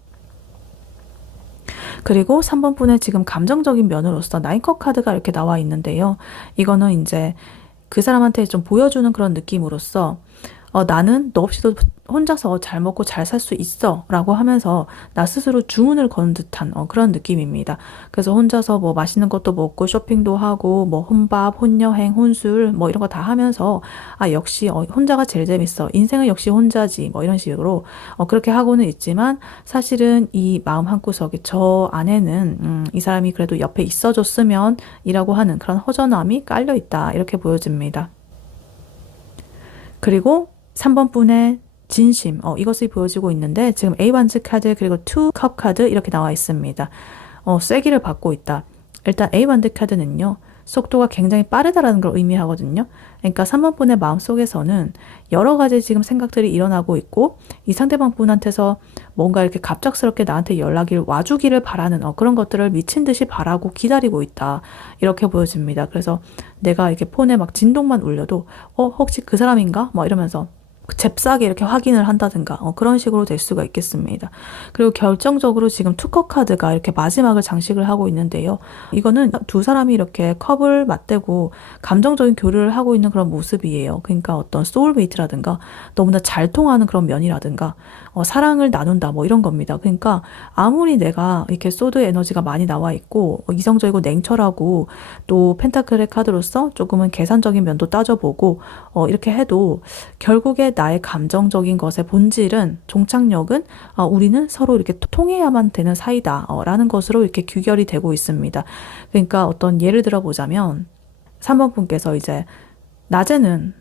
그리고 3번 분의 지금 감정적인 면으로서 나인컵 카드가 이렇게 나와 있는데요. 이거는 이제 그 사람한테 좀 보여주는 그런 느낌으로서 나는 너 없이도 혼자서 잘 먹고 잘 살 수 있어 라고 하면서 나 스스로 주문을 거는 듯한 그런 느낌입니다. 그래서 혼자서 뭐 맛있는 것도 먹고 쇼핑도 하고 뭐 혼밥, 혼여행, 혼술 뭐 이런 거 다 하면서 역시 혼자가 제일 재밌어. 인생은 역시 혼자지. 뭐 이런 식으로 그렇게 하고는 있지만 사실은 이 마음 한구석에 저 안에는 이 사람이 그래도 옆에 있어줬으면 이라고 하는 그런 허전함이 깔려 있다. 이렇게 보여집니다. 그리고 3번 분의 진심, 이것이 보여지고 있는데 지금 A1 카드 그리고 2컵 카드 이렇게 나와 있습니다. 쐐기를 받고 있다. 일단 A1 카드는요. 속도가 굉장히 빠르다라는 걸 의미하거든요. 그러니까 3번 분의 마음속에서는 여러 가지 지금 생각들이 일어나고 있고 이 상대방 분한테서 뭔가 이렇게 갑작스럽게 나한테 연락이 와주기를 바라는 그런 것들을 미친 듯이 바라고 기다리고 있다. 이렇게 보여집니다. 그래서 내가 이렇게 폰에 막 진동만 울려도 혹시 그 사람인가? 뭐 이러면서 잽싸게 이렇게 확인을 한다든가 그런 식으로 될 수가 있겠습니다. 그리고 결정적으로 지금 투컵 카드가 이렇게 마지막을 장식을 하고 있는데요. 이거는 두 사람이 이렇게 컵을 맞대고 감정적인 교류를 하고 있는 그런 모습이에요. 그러니까 어떤 소울메이트라든가 너무나 잘 통하는 그런 면이라든가 사랑을 나눈다 뭐 이런 겁니다. 그러니까 아무리 내가 이렇게 소드 에너지가 많이 나와 있고 이성적이고 냉철하고 또 펜타클의 카드로서 조금은 계산적인 면도 따져보고 이렇게 해도 결국에 나의 감정적인 것의 본질은 종착역은 우리는 서로 이렇게 통해야만 되는 사이다 라는 것으로 이렇게 규결이 되고 있습니다. 그러니까 어떤 예를 들어 보자면 3번 분께서 이제 낮에는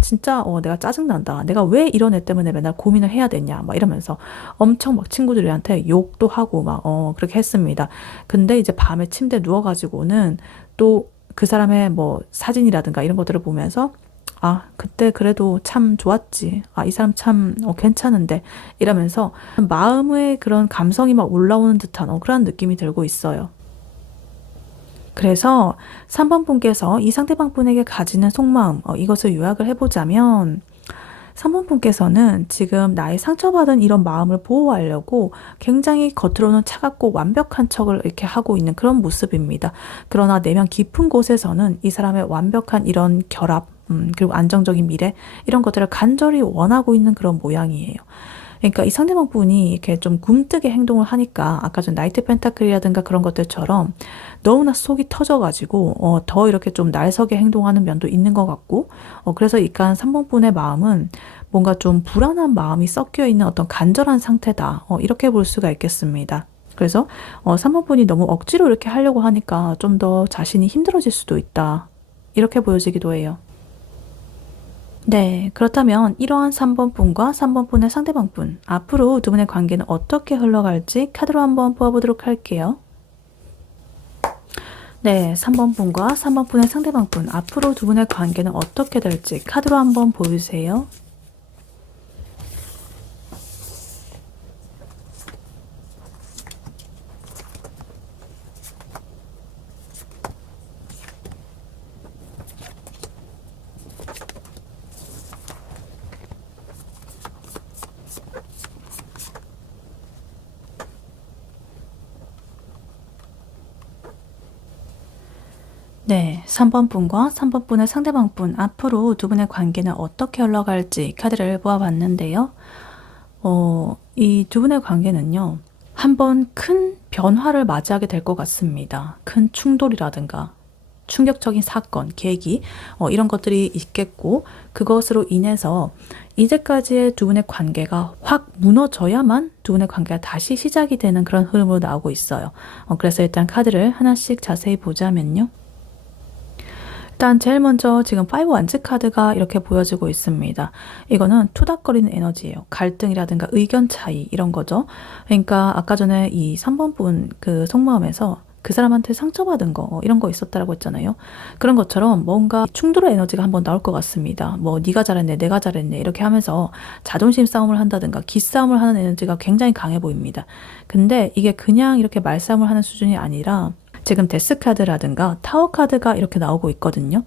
진짜 내가 짜증난다. 내가 왜 이런 애 때문에 맨날 고민을 해야 되냐. 막 이러면서 엄청 막 친구들한테 욕도 하고 막 그렇게 했습니다. 근데 이제 밤에 침대에 누워가지고는 또 그 사람의 뭐 사진이라든가 이런 것들을 보면서 그때 그래도 참 좋았지. 이 사람 참 괜찮은데 이러면서 마음의 그런 감성이 막 올라오는 듯한 그런 느낌이 들고 있어요. 그래서 3번 분께서 이 상대방 분에게 가지는 속마음, 이것을 요약을 해보자면 3번 분께서는 지금 나의 상처받은 이런 마음을 보호하려고 굉장히 겉으로는 차갑고 완벽한 척을 이렇게 하고 있는 그런 모습입니다. 그러나 내면 깊은 곳에서는 이 사람의 완벽한 이런 결합, 그리고 안정적인 미래, 이런 것들을 간절히 원하고 있는 그런 모양이에요. 그러니까 이 상대방 분이 이렇게 좀 굼뜨게 행동을 하니까 아까 전 나이트 펜타클이라든가 그런 것들처럼 너무나 속이 터져가지고 더 이렇게 좀 날서게 행동하는 면도 있는 것 같고 그래서 이깐 3번 분의 마음은 뭔가 좀 불안한 마음이 섞여 있는 어떤 간절한 상태다. 이렇게 볼 수가 있겠습니다. 그래서 3번 분이 너무 억지로 이렇게 하려고 하니까 좀 더 자신이 힘들어질 수도 있다. 이렇게 보여지기도 해요. 네, 그렇다면 이러한 3번 분과 3번 분의 상대방 분, 앞으로 두 분의 관계는 어떻게 흘러갈지 카드로 한번 보아보도록 할게요. 네, 3번 분과 3번 분의 상대방 분, 앞으로 두 분의 관계는 어떻게 될지 카드로 한번 보여주세요. 네, 3번 분과 3번 분의 상대방 분, 앞으로 두 분의 관계는 어떻게 흘러갈지 카드를 보아봤는데요. 이 두 분의 관계는요, 한번 큰 변화를 맞이하게 될 것 같습니다. 큰 충돌이라든가, 충격적인 사건, 계기 이런 것들이 있겠고 그것으로 인해서 이제까지의 두 분의 관계가 확 무너져야만 두 분의 관계가 다시 시작이 되는 그런 흐름으로 나오고 있어요. 그래서 일단 카드를 하나씩 자세히 보자면요. 일단 제일 먼저 지금 5 완즈 카드가 이렇게 보여지고 있습니다. 이거는 투닥거리는 에너지예요. 갈등이라든가 의견 차이 이런 거죠. 그러니까 아까 전에 이 3번 분 그 속마음에서 그 사람한테 상처받은 거 이런 거 있었다라고 했잖아요. 그런 것처럼 뭔가 충돌의 에너지가 한번 나올 것 같습니다. 뭐 네가 잘했네, 내가 잘했네 이렇게 하면서 자존심 싸움을 한다든가 기싸움을 하는 에너지가 굉장히 강해 보입니다. 근데 이게 그냥 이렇게 말싸움을 하는 수준이 아니라 지금 데스 카드라든가 타워 카드가 이렇게 나오고 있거든요.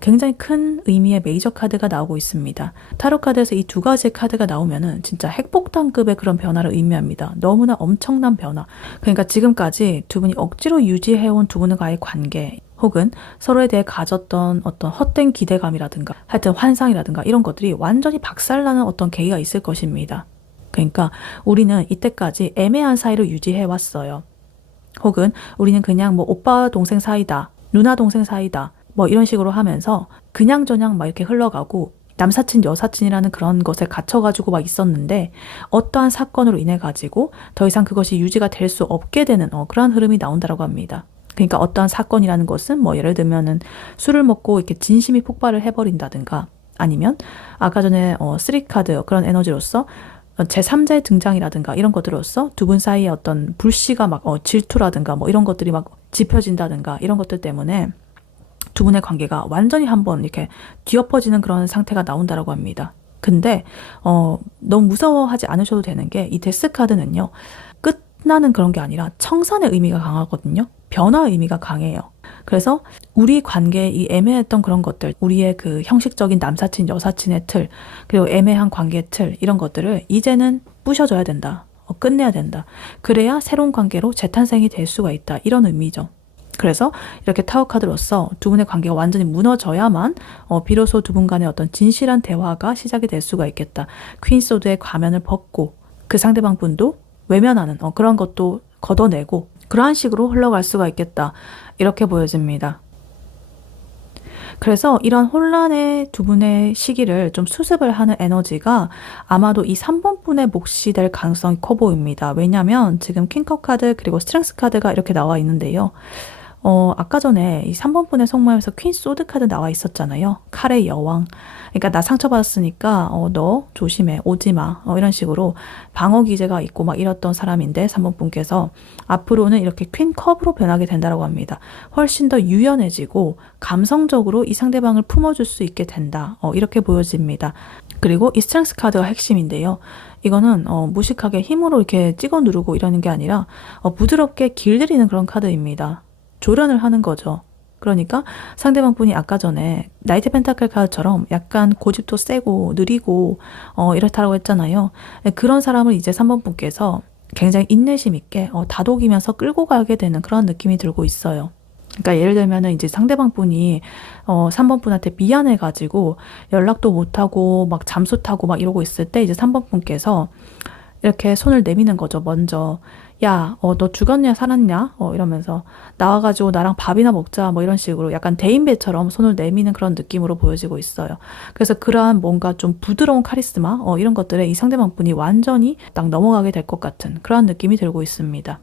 굉장히 큰 의미의 메이저 카드가 나오고 있습니다. 타로 카드에서 이 두 가지의 카드가 나오면은 진짜 핵폭탄급의 그런 변화를 의미합니다. 너무나 엄청난 변화. 그러니까 지금까지 두 분이 억지로 유지해온 두 분과의 관계 혹은 서로에 대해 가졌던 어떤 헛된 기대감이라든가 하여튼 환상이라든가 이런 것들이 완전히 박살나는 어떤 계기가 있을 것입니다. 그러니까 우리는 이때까지 애매한 사이를 유지해왔어요. 혹은 우리는 그냥 뭐 오빠 동생 사이다, 누나 동생 사이다 뭐 이런 식으로 하면서 그냥저냥 막 이렇게 흘러가고 남사친 여사친이라는 그런 것에 갇혀가지고 막 있었는데 어떠한 사건으로 인해 가지고 더 이상 그것이 유지가 될 수 없게 되는 그러한 흐름이 나온다고 합니다. 그러니까 어떠한 사건이라는 것은 뭐 예를 들면은 술을 먹고 이렇게 진심이 폭발을 해버린다든가 아니면 아까 전에 3카드 그런 에너지로서 제3자의 등장이라든가 이런 것들로서 두 분 사이에 어떤 불씨가 막 질투라든가 뭐 이런 것들이 막 짚혀진다든가 이런 것들 때문에 두 분의 관계가 완전히 한번 이렇게 뒤엎어지는 그런 상태가 나온다라고 합니다. 근데 너무 무서워하지 않으셔도 되는 게 이 데스 카드는요. 끝나는 그런 게 아니라 청산의 의미가 강하거든요. 변화의 의미가 강해요. 그래서 우리 관계에 이 애매했던 그런 것들, 우리의 그 형식적인 남사친, 여사친의 틀, 그리고 애매한 관계의 틀 이런 것들을 이제는 부셔줘야 된다. 끝내야 된다. 그래야 새로운 관계로 재탄생이 될 수가 있다. 이런 의미죠. 그래서 이렇게 타워 카드로서 두 분의 관계가 완전히 무너져야만 비로소 두 분 간의 어떤 진실한 대화가 시작이 될 수가 있겠다. 퀸 소드의 가면을 벗고 그 상대방 분도 외면하는 그런 것도 걷어내고 그러한 식으로 흘러갈 수가 있겠다. 이렇게 보여집니다. 그래서 이런 혼란의 두 분의 시기를 좀 수습을 하는 에너지가 아마도 이 3번 분의 몫이 될 가능성이 커 보입니다. 왜냐하면 지금 킹컵 카드 그리고 스트렝스 카드가 이렇게 나와 있는데요. 아까 전에 이 3번 분의 속마음에서 퀸 소드 카드 나와 있었잖아요. 칼의 여왕. 그러니까 나 상처받았으니까 너 조심해 오지 마 이런 식으로 방어 기제가 있고 막 이랬던 사람인데 3번 분께서 앞으로는 이렇게 퀸 컵으로 변하게 된다고 합니다. 훨씬 더 유연해지고 감성적으로 이 상대방을 품어줄 수 있게 된다. 이렇게 보여집니다. 그리고 이 스트렝스 카드가 핵심인데요. 이거는 무식하게 힘으로 이렇게 찍어 누르고 이러는 게 아니라 부드럽게 길들이는 그런 카드입니다. 조련을 하는 거죠. 그러니까 상대방 분이 아까 전에 나이트 펜타클 카드처럼 약간 고집도 세고 느리고 이렇다고 했잖아요. 그런 사람을 이제 3번 분께서 굉장히 인내심 있게 다독이면서 끌고 가게 되는 그런 느낌이 들고 있어요. 그러니까 예를 들면은 이제 상대방 분이 3번 분한테 미안해가지고 연락도 못하고 막 잠수 타고 막 이러고 있을 때 이제 3번 분께서 이렇게 손을 내미는 거죠. 먼저 야, 너 죽었냐 살았냐? 이러면서 나와가지고 나랑 밥이나 먹자 뭐 이런 식으로 약간 대인배처럼 손을 내미는 그런 느낌으로 보여지고 있어요. 그래서 그러한 뭔가 좀 부드러운 카리스마 이런 것들에 이 상대방 분이 완전히 딱 넘어가게 될 것 같은 그런 느낌이 들고 있습니다.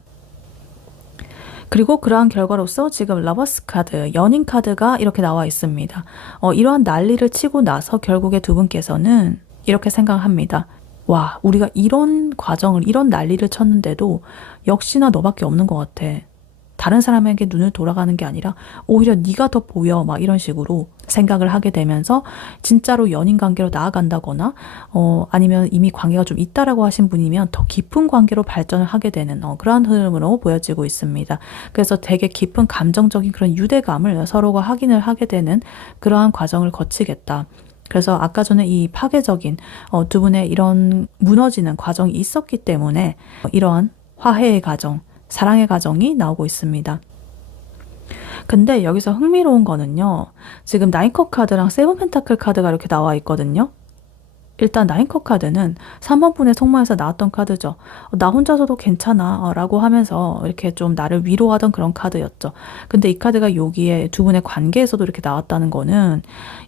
그리고 그러한 결과로서 지금 러버스 카드, 연인 카드가 이렇게 나와 있습니다. 이러한 난리를 치고 나서 결국에 두 분께서는 이렇게 생각합니다. 와, 우리가 이런 과정을, 이런 난리를 쳤는데도 역시나 너밖에 없는 것 같아. 다른 사람에게 눈을 돌아가는 게 아니라 오히려 네가 더 보여 막 이런 식으로 생각을 하게 되면서 진짜로 연인 관계로 나아간다거나 아니면 이미 관계가 좀 있다라고 하신 분이면 더 깊은 관계로 발전을 하게 되는 그러한 흐름으로 보여지고 있습니다. 그래서 되게 깊은 감정적인 그런 유대감을 서로가 확인을 하게 되는 그러한 과정을 거치겠다. 그래서 아까 전에 이 파괴적인 두 분의 이런 무너지는 과정이 있었기 때문에 이러한 화해의 과정, 사랑의 과정이 나오고 있습니다. 근데 여기서 흥미로운 거는요. 지금 나인컵 카드랑 세븐 펜타클 카드가 이렇게 나와 있거든요. 일단 나인컵 카드는 3번 분의 속마에서 나왔던 카드죠. 나 혼자서도 괜찮아 라고 하면서 이렇게 좀 나를 위로하던 그런 카드였죠. 근데 이 카드가 여기에 두 분의 관계에서도 이렇게 나왔다는 거는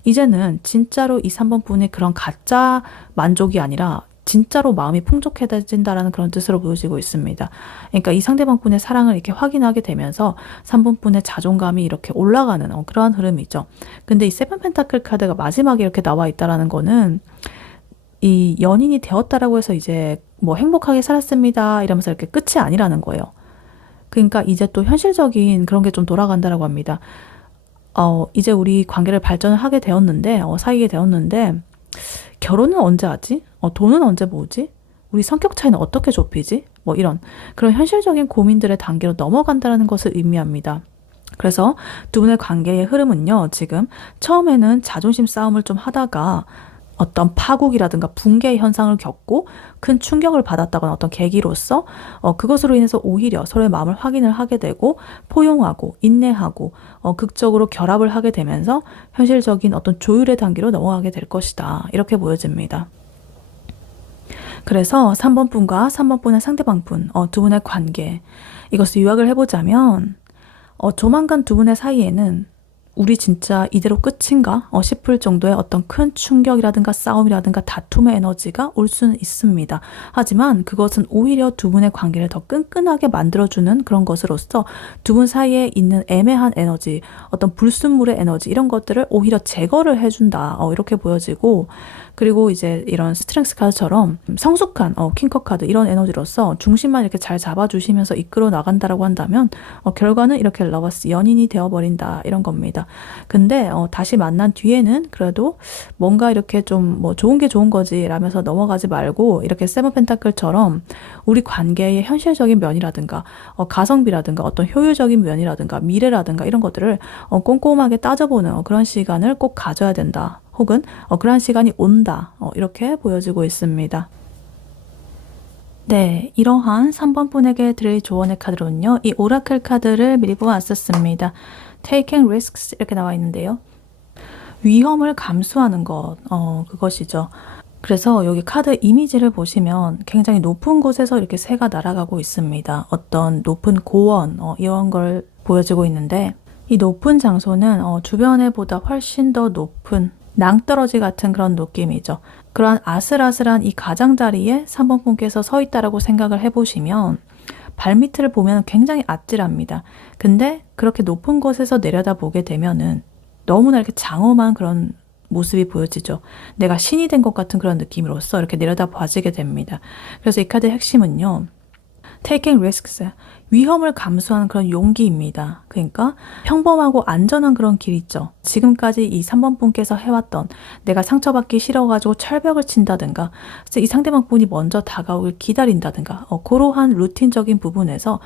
이제는 진짜로 이 3번 분의 그런 가짜 만족이 아니라 진짜로 마음이 풍족해진다라는 그런 뜻으로 보여지고 있습니다. 그러니까 이 상대방 분의 사랑을 이렇게 확인하게 되면서 3번 분의 자존감이 이렇게 올라가는 그러한 흐름이죠. 근데 이 세븐 펜타클 카드가 마지막에 이렇게 나와 있다라는 거는 이 연인이 되었다라고 해서 이제 뭐 행복하게 살았습니다 이러면서 이렇게 끝이 아니라는 거예요. 그러니까 이제 또 현실적인 그런 게 좀 돌아간다라고 합니다. 이제 우리 관계를 발전을 하게 되었는데, 사귀게 되었는데, 결혼은 언제 하지? 돈은 언제 모으지? 우리 성격 차이는 어떻게 좁히지? 뭐 이런 그런 현실적인 고민들의 단계로 넘어간다는 것을 의미합니다. 그래서 두 분의 관계의 흐름은요, 지금 처음에는 자존심 싸움을 좀 하다가 어떤 파국이라든가 붕괴의 현상을 겪고 큰 충격을 받았다거나 어떤 계기로서 그것으로 인해서 오히려 서로의 마음을 확인을 하게 되고 포용하고 인내하고 극적으로 결합을 하게 되면서 현실적인 어떤 조율의 단계로 넘어가게 될 것이다. 이렇게 보여집니다. 그래서 3번 분과 3번 분의 상대방 분, 두 분의 관계, 이것을 요약을 해보자면 조만간 두 분의 사이에는 우리 진짜 이대로 끝인가? 싶을 정도의 어떤 큰 충격이라든가 싸움이라든가 다툼의 에너지가 올 수는 있습니다. 하지만 그것은 오히려 두 분의 관계를 더 끈끈하게 만들어주는 그런 것으로서 두 분 사이에 있는 애매한 에너지, 어떤 불순물의 에너지 이런 것들을 오히려 제거를 해준다. 이렇게 보여지고 그리고 이제 이런 스트렝스 카드처럼 성숙한 킹컵 카드 이런 에너지로서 중심만 이렇게 잘 잡아주시면서 이끌어 나간다라고 한다면 결과는 이렇게 러버스 연인이 되어버린다 이런 겁니다. 근데 다시 만난 뒤에는 그래도 뭔가 이렇게 좀 뭐 좋은 게 좋은 거지 라면서 넘어가지 말고 이렇게 세븐 펜타클처럼 우리 관계의 현실적인 면이라든가 가성비라든가 어떤 효율적인 면이라든가 미래라든가 이런 것들을 꼼꼼하게 따져보는 그런 시간을 꼭 가져야 된다. 혹은 그러한 시간이 온다. 이렇게 보여지고 있습니다. 네, 이러한 3번 분에게 드릴 조언의 카드로는요. 이 오라클 카드를 미리 뽑아왔었습니다. Taking risks 이렇게 나와 있는데요. 위험을 감수하는 것, 그것이죠. 그래서 여기 카드 이미지를 보시면 굉장히 높은 곳에서 이렇게 새가 날아가고 있습니다. 어떤 높은 고원, 이런 걸 보여지고 있는데 이 높은 장소는 주변에 보다 훨씬 더 높은 낭떠러지 같은 그런 느낌이죠. 그러한 아슬아슬한 이 가장자리에 3번 분께서 서 있다라고 생각을 해보시면 발밑을 보면 굉장히 아찔합니다. 근데 그렇게 높은 곳에서 내려다보게 되면은 너무나 이렇게 장엄한 그런 모습이 보여지죠. 내가 신이 된 것 같은 그런 느낌으로써 이렇게 내려다봐지게 됩니다. 그래서 이 카드의 핵심은요. Taking risks, 위험을 감수하는 그런 용기입니다. 그러니까 평범하고 안전한 그런 길 있죠. 지금까지 이 3번 분께서 해왔던 내가 상처받기 싫어가지고 철벽을 친다든가 그래서 이 상대방 분이 먼저 다가오길 기다린다든가 그러한 루틴적인 부분에서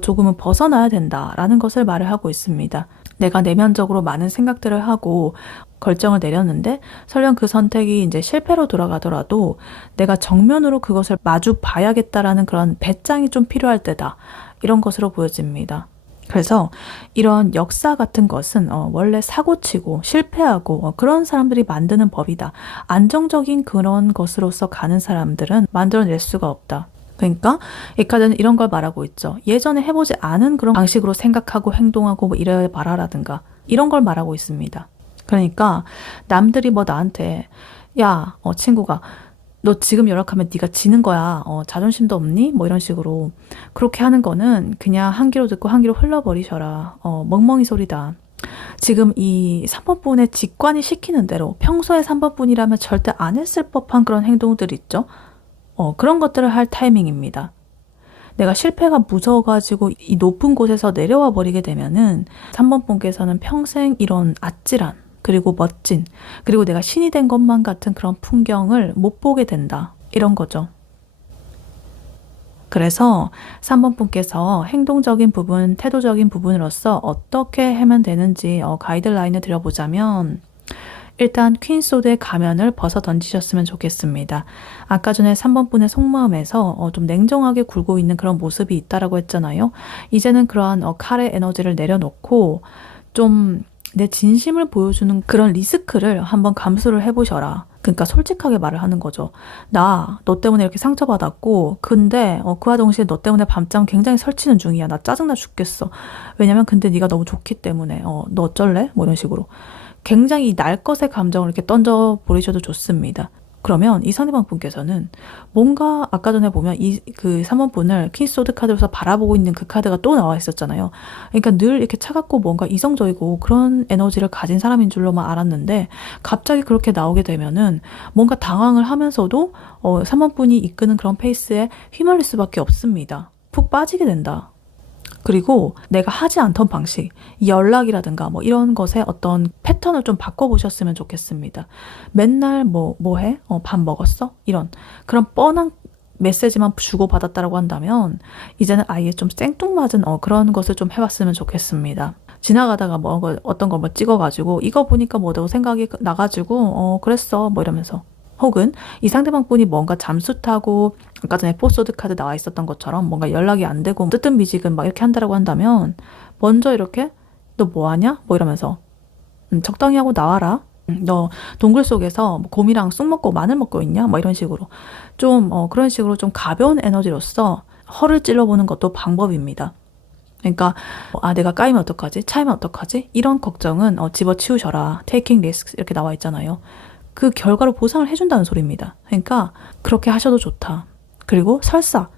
조금은 벗어나야 된다라는 것을 말을 하고 있습니다. 내가 내면적으로 많은 생각들을 하고 결정을 내렸는데 설령 그 선택이 이제 실패로 돌아가더라도 내가 정면으로 그것을 마주 봐야겠다라는 그런 배짱이 좀 필요할 때다. 이런 것으로 보여집니다. 그래서 이런 역사 같은 것은 원래 사고치고 실패하고 그런 사람들이 만드는 법이다. 안정적인 그런 것으로서 가는 사람들은 만들어낼 수가 없다. 그러니까 이 카드는 이런 걸 말하고 있죠. 예전에 해보지 않은 그런 방식으로 생각하고 행동하고 뭐 이래 봐라라든가 이런 걸 말하고 있습니다. 그러니까 남들이 뭐 나한테 야 친구가 너 지금 연락하면 네가 지는 거야. 자존심도 없니? 뭐 이런 식으로 그렇게 하는 거는 그냥 한 귀로 듣고 한 귀로 흘러버리셔라. 멍멍이 소리다. 지금 이 3번 분의 직관이 시키는 대로 평소에 3번 분이라면 절대 안 했을 법한 그런 행동들 있죠. 그런 것들을 할 타이밍입니다. 내가 실패가 무서워가지고 이 높은 곳에서 내려와 버리게 되면은 3번 분께서는 평생 이런 아찔한 그리고 멋진 그리고 내가 신이 된 것만 같은 그런 풍경을 못 보게 된다. 이런 거죠. 그래서 3번 분께서 행동적인 부분, 태도적인 부분으로서 어떻게 하면 되는지 가이드라인을 드려보자면 일단 퀸소드의 가면을 벗어 던지셨으면 좋겠습니다. 아까 전에 3번 분의 속마음에서 좀 냉정하게 굴고 있는 그런 모습이 있다라고 했잖아요. 이제는 그러한 칼의 에너지를 내려놓고 좀 내 진심을 보여주는 그런 리스크를 한번 감수를 해보셔라. 그러니까 솔직하게 말을 하는 거죠. 나 너 때문에 이렇게 상처받았고 근데 그와 동시에 너 때문에 밤잠 굉장히 설치는 중이야. 나 짜증나 죽겠어. 왜냐면 근데 네가 너무 좋기 때문에 너 어쩔래? 뭐 이런 식으로 굉장히 날 것의 감정을 이렇게 던져버리셔도 좋습니다. 그러면 이 상대방 분께서는 뭔가 아까 전에 보면 그 3번 분을 퀸소드 카드로서 바라보고 있는 그 카드가 또 나와 있었잖아요. 그러니까 늘 이렇게 차갑고 뭔가 이성적이고 그런 에너지를 가진 사람인 줄로만 알았는데 갑자기 그렇게 나오게 되면은 뭔가 당황을 하면서도 3번 분이 이끄는 그런 페이스에 휘말릴 수밖에 없습니다. 푹 빠지게 된다. 그리고 내가 하지 않던 방식, 연락이라든가 뭐 이런 것에 어떤 패턴을 좀 바꿔보셨으면 좋겠습니다. 맨날 뭐 해? 밥 먹었어? 이런 그런 뻔한 메시지만 주고받았다라고 한다면 이제는 아예 좀 생뚱맞은 그런 것을 좀 해봤으면 좋겠습니다. 지나가다가 어떤 걸 뭐 찍어가지고 이거 보니까 뭐라고 생각이 나가지고 그랬어 뭐 이러면서 혹은 이 상대방 분이 뭔가 잠수 타고 아까 전에 포소드 카드 나와 있었던 것처럼 뭔가 연락이 안 되고 뜨뜻미지근 막 이렇게 한다라고 한다면 먼저 이렇게 너 뭐 하냐? 뭐 이러면서 적당히 하고 나와라. 너 동굴 속에서 뭐 곰이랑 쑥 먹고 마늘 먹고 있냐? 뭐 이런 식으로 좀 그런 식으로 좀 가벼운 에너지로서 허를 찔러보는 것도 방법입니다. 그러니까 내가 까이면 어떡하지? 차이면 어떡하지? 이런 걱정은 집어치우셔라. Taking risks 이렇게 나와 있잖아요. 그 결과로 보상을 해준다는 소리입니다. 그러니까 그렇게 하셔도 좋다. 그리고 설사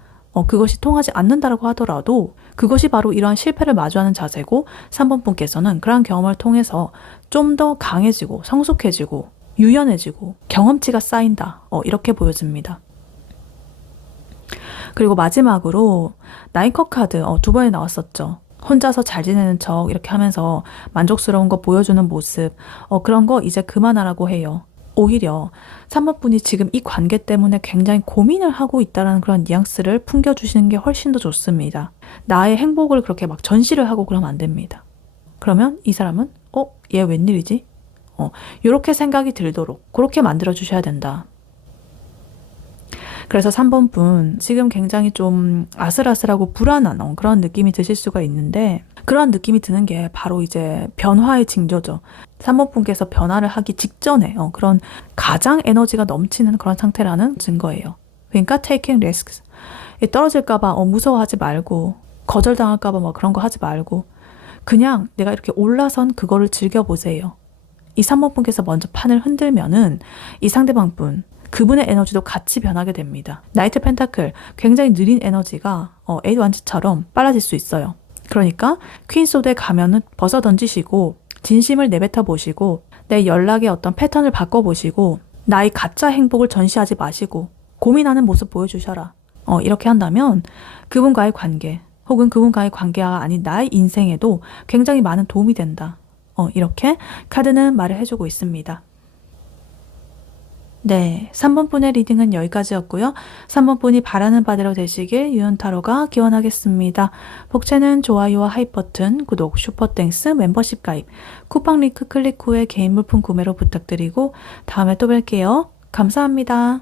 그것이 통하지 않는다라고 하더라도 그것이 바로 이러한 실패를 마주하는 자세고 3번 분께서는 그러한 경험을 통해서 좀 더 강해지고 성숙해지고 유연해지고 경험치가 쌓인다. 이렇게 보여집니다. 그리고 마지막으로 나인컵 카드 두 번에 나왔었죠. 혼자서 잘 지내는 척 이렇게 하면서 만족스러운 거 보여주는 모습 그런 거 이제 그만하라고 해요. 오히려 3번 분이 지금 이 관계 때문에 굉장히 고민을 하고 있다는 그런 뉘앙스를 풍겨주시는 게 훨씬 더 좋습니다. 나의 행복을 그렇게 막 전시를 하고 그러면 안 됩니다. 그러면 이 사람은 얘 웬일이지? 이렇게 생각이 들도록 그렇게 만들어주셔야 된다. 그래서 3번 분 지금 굉장히 좀 아슬아슬하고 불안한 그런 느낌이 드실 수가 있는데 그런 느낌이 드는 게 바로 이제 변화의 징조죠. 3번 분께서 변화를 하기 직전에 그런 가장 에너지가 넘치는 그런 상태라는 증거예요. 그러니까 taking risks. 떨어질까봐 무서워하지 말고 거절당할까봐 뭐 그런 거 하지 말고 그냥 내가 이렇게 올라선 그거를 즐겨보세요. 이 3번 분께서 먼저 판을 흔들면은 이 상대방 분 그분의 에너지도 같이 변하게 됩니다. 나이트 펜타클 굉장히 느린 에너지가 에이드 완즈처럼 빨라질 수 있어요. 그러니까 퀸 소드에 가면은 벗어 던지시고 진심을 내뱉어 보시고 내 연락의 어떤 패턴을 바꿔보시고 나의 가짜 행복을 전시하지 마시고 고민하는 모습 보여주셔라. 이렇게 한다면 그분과의 관계 혹은 그분과의 관계가 아닌 나의 인생에도 굉장히 많은 도움이 된다. 이렇게 카드는 말을 해주고 있습니다. 네, 3번 분의 리딩은 여기까지였고요. 3번 분이 바라는 바대로 되시길 유연타로가 기원하겠습니다. 복채는 좋아요와 하이 버튼, 구독, 슈퍼땡스, 멤버십 가입, 쿠팡 링크 클릭 후에 개인 물품 구매로 부탁드리고 다음에 또 뵐게요. 감사합니다.